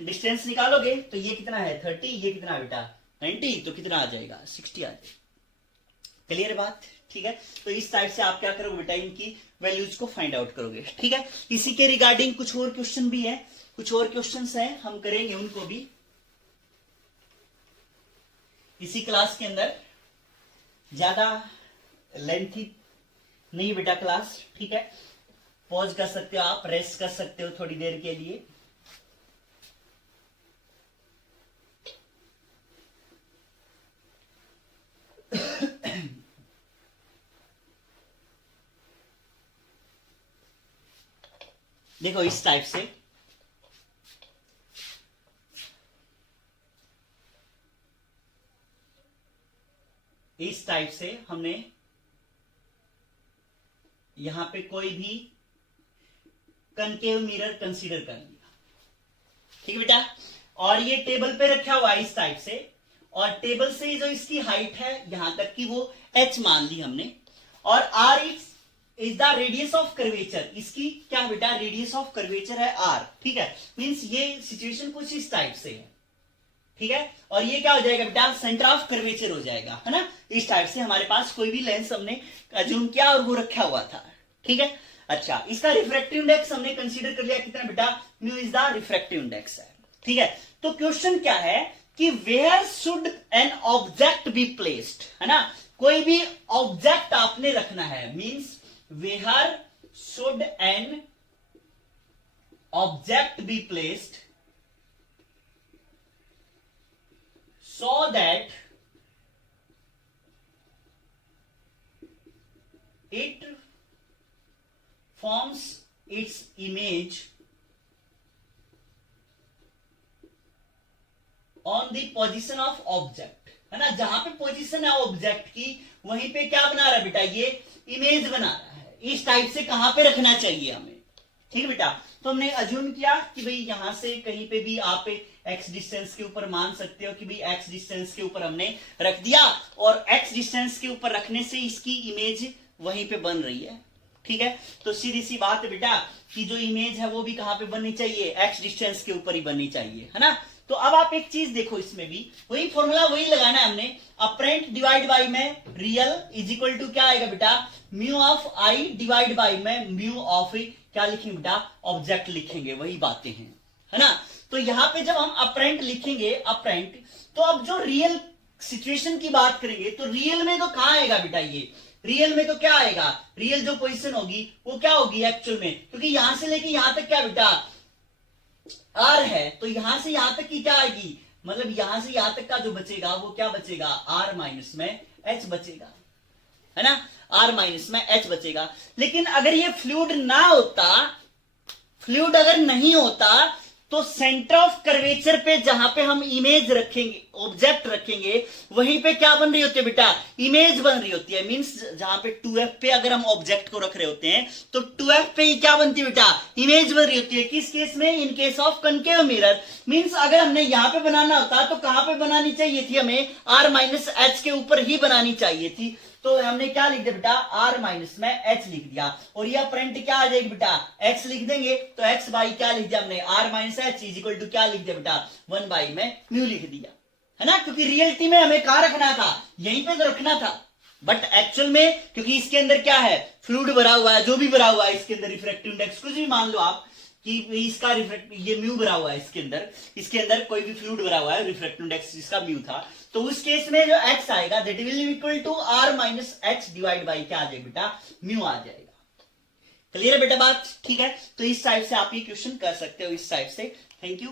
डिस्टेंस निकालोगे। तो ये कितना है 30, ये कितना है बेटा 90, तो कितना आ जाएगा 60 आ जाएगा। क्लियर बात, ठीक है। तो इस टाइप से आप क्या करोगे बेटा, इनकी वैल्यूज को फाइंड आउट करोगे, ठीक है। इसी के रिगार्डिंग कुछ और क्वेश्चन भी है, कुछ और क्वेश्चंस हैं, हम करेंगे उनको भी इसी क्लास के अंदर। ज्यादा लेंथी नहीं बेटा क्लास, ठीक है। पॉज कर सकते हो आप, रेस्ट कर सकते हो थोड़ी देर के लिए। देखो इस टाइप से हमने यहां पे कोई भी कनकेव मिरर कंसीडर कर लिया, ठीक है बेटा। और ये टेबल पे रखा हुआ है इस टाइप से, और टेबल से जो इसकी हाइट है यहां तक की वो h मान ली हमने, और r is the radius of curvature, इसकी क्या बेटा रेडियस ऑफ कर्वेचर है r, ठीक है। मींस ये सिचुएशन कुछ इस टाइप से है, ठीक है। और ये क्या हो जाएगा बेटा, सेंटर ऑफ कर्वेचर हो जाएगा, है ना। इस टाइप से हमारे पास कोई भी लेंस हमने अज्यूम किया और वो रखा हुआ था, ठीक है। अच्छा, इसका रिफ्रैक्टिव इंडेक्स हमने कंसीडर कर लिया कितना बेटा, mu is the refractive index है, ठीक है। तो क्वेश्चन क्या है कि where should an object be placed, है ना। कोई भी ऑब्जेक्ट आपने रखना है, means where should an object be placed so that it forms its image on the position of object, है ना। जहां पे पोजीशन है ऑब्जेक्ट की वहीं पे क्या बना रहा है बेटा, ये इमेज बना रहा है। इस टाइप से कहां पे रखना चाहिए हमें, ठीक है बेटा। तो हमने अज्यूम किया कि भाई यहां से कहीं पे भी आप x डिस्टेंस के ऊपर मान सकते हो कि भाई x डिस्टेंस के ऊपर हमने रख दिया, और x डिस्टेंस के ऊपर रखने से इसकी इमेज वहीं पे बन रही है, ठीक है। तो सीधी सी बात है बेटा कि जो इमेज है वो भी कहां पे बननी चाहिए, x डिस्टेंस के ऊपर ही बननी चाहिए, है ना। तो अब आप एक चीज देखो, इसमें भी वही फॉर्मूला वही लगाना है हमने, अपरेंट डिवाइड बाई में रियल इज इक्वल टू क्या आएगा बेटा, mu of I divide by में म्यू ऑफ क्या लिखेंगे बेटा, ऑब्जेक्ट लिखेंगे, वही बातें हैं, है ना। तो यहां पे जब हम अपरेंट लिखेंगे, अपरेंट, तो अब जो रियल सिचुएशन की बात करेंगे तो रियल में तो कहां आएगा बेटा, ये रियल में तो क्या आएगा, रियल जो पोजीशन होगी वो क्या होगी एक्चुअल में, क्योंकि यहां से लेके यहां तक क्या बेटा r है, तो यहां से यहां तक की क्या आएगी, मतलब यहां से यहां तक का जो बचेगा वो क्या बचेगा, r माइनस में h बचेगा, है ना। r माइनस में h बचेगा। लेकिन अगर ये फ्लूइड ना होता, फ्लूइड अगर नहीं होता, तो सेंटर ऑफ कर्वेचर पे जहां पे हम इमेज रखेंगे, ऑब्जेक्ट रखेंगे, वहीं पे क्या बन रही होती है बेटा, इमेज बन रही होती है। मींस जहां पे 2f पे अगर हम ऑब्जेक्ट को रख रहे होते हैं तो 2f पे ही क्या बनती है बेटा, इमेज बन रही होती है। किस केस में, in case of concave mirror. Means अगर हमने यहां पे बनाना होता तो कहां पे बनानी चाहिए थी, हमें r माइनस h के ऊपर ही बनानी चाहिए थी। तो हमने क्या लिख दिया बेटा, r माइनस में h लिख दिया, और ये अपरेंट क्या आ जाएगी बेटा, x लिख देंगे, तो x बाई क्या लिख दिया हमने, r minus H is equal to क्या लिख दिया बेटा, 1 बाई में म्यू लिख दिया, है ना। क्योंकि रियलिटी में हमें कहां रखना था, यहीं पे तो रखना था, बट एक्चुअल में क्योंकि इसके अंदर क्या है, फ्लूइड भरा हुआ है, जो भी भरा हुआ है इसके अंदर, रिफ्रैक्टिव इंडेक्स कुछ भी मान लो आप कि इसका रिफ्रैक्ट, ये म्यू भरा हुआ है इसके अंदर कोई भी फ्लूइड भरा हुआ है, रिफ्रैक्टिव इंडेक्स इसका म्यू था, तो उस केस में जो x आएगा that will equal to r minus H divide by क्या आ जाएगा बेटा, म्यू आ जाएगा। क्लियर है बेटा बात, ठीक है। तो इस टाइप से आप ये क्वेश्चन कर सकते हो, इस टाइप से। Thank you.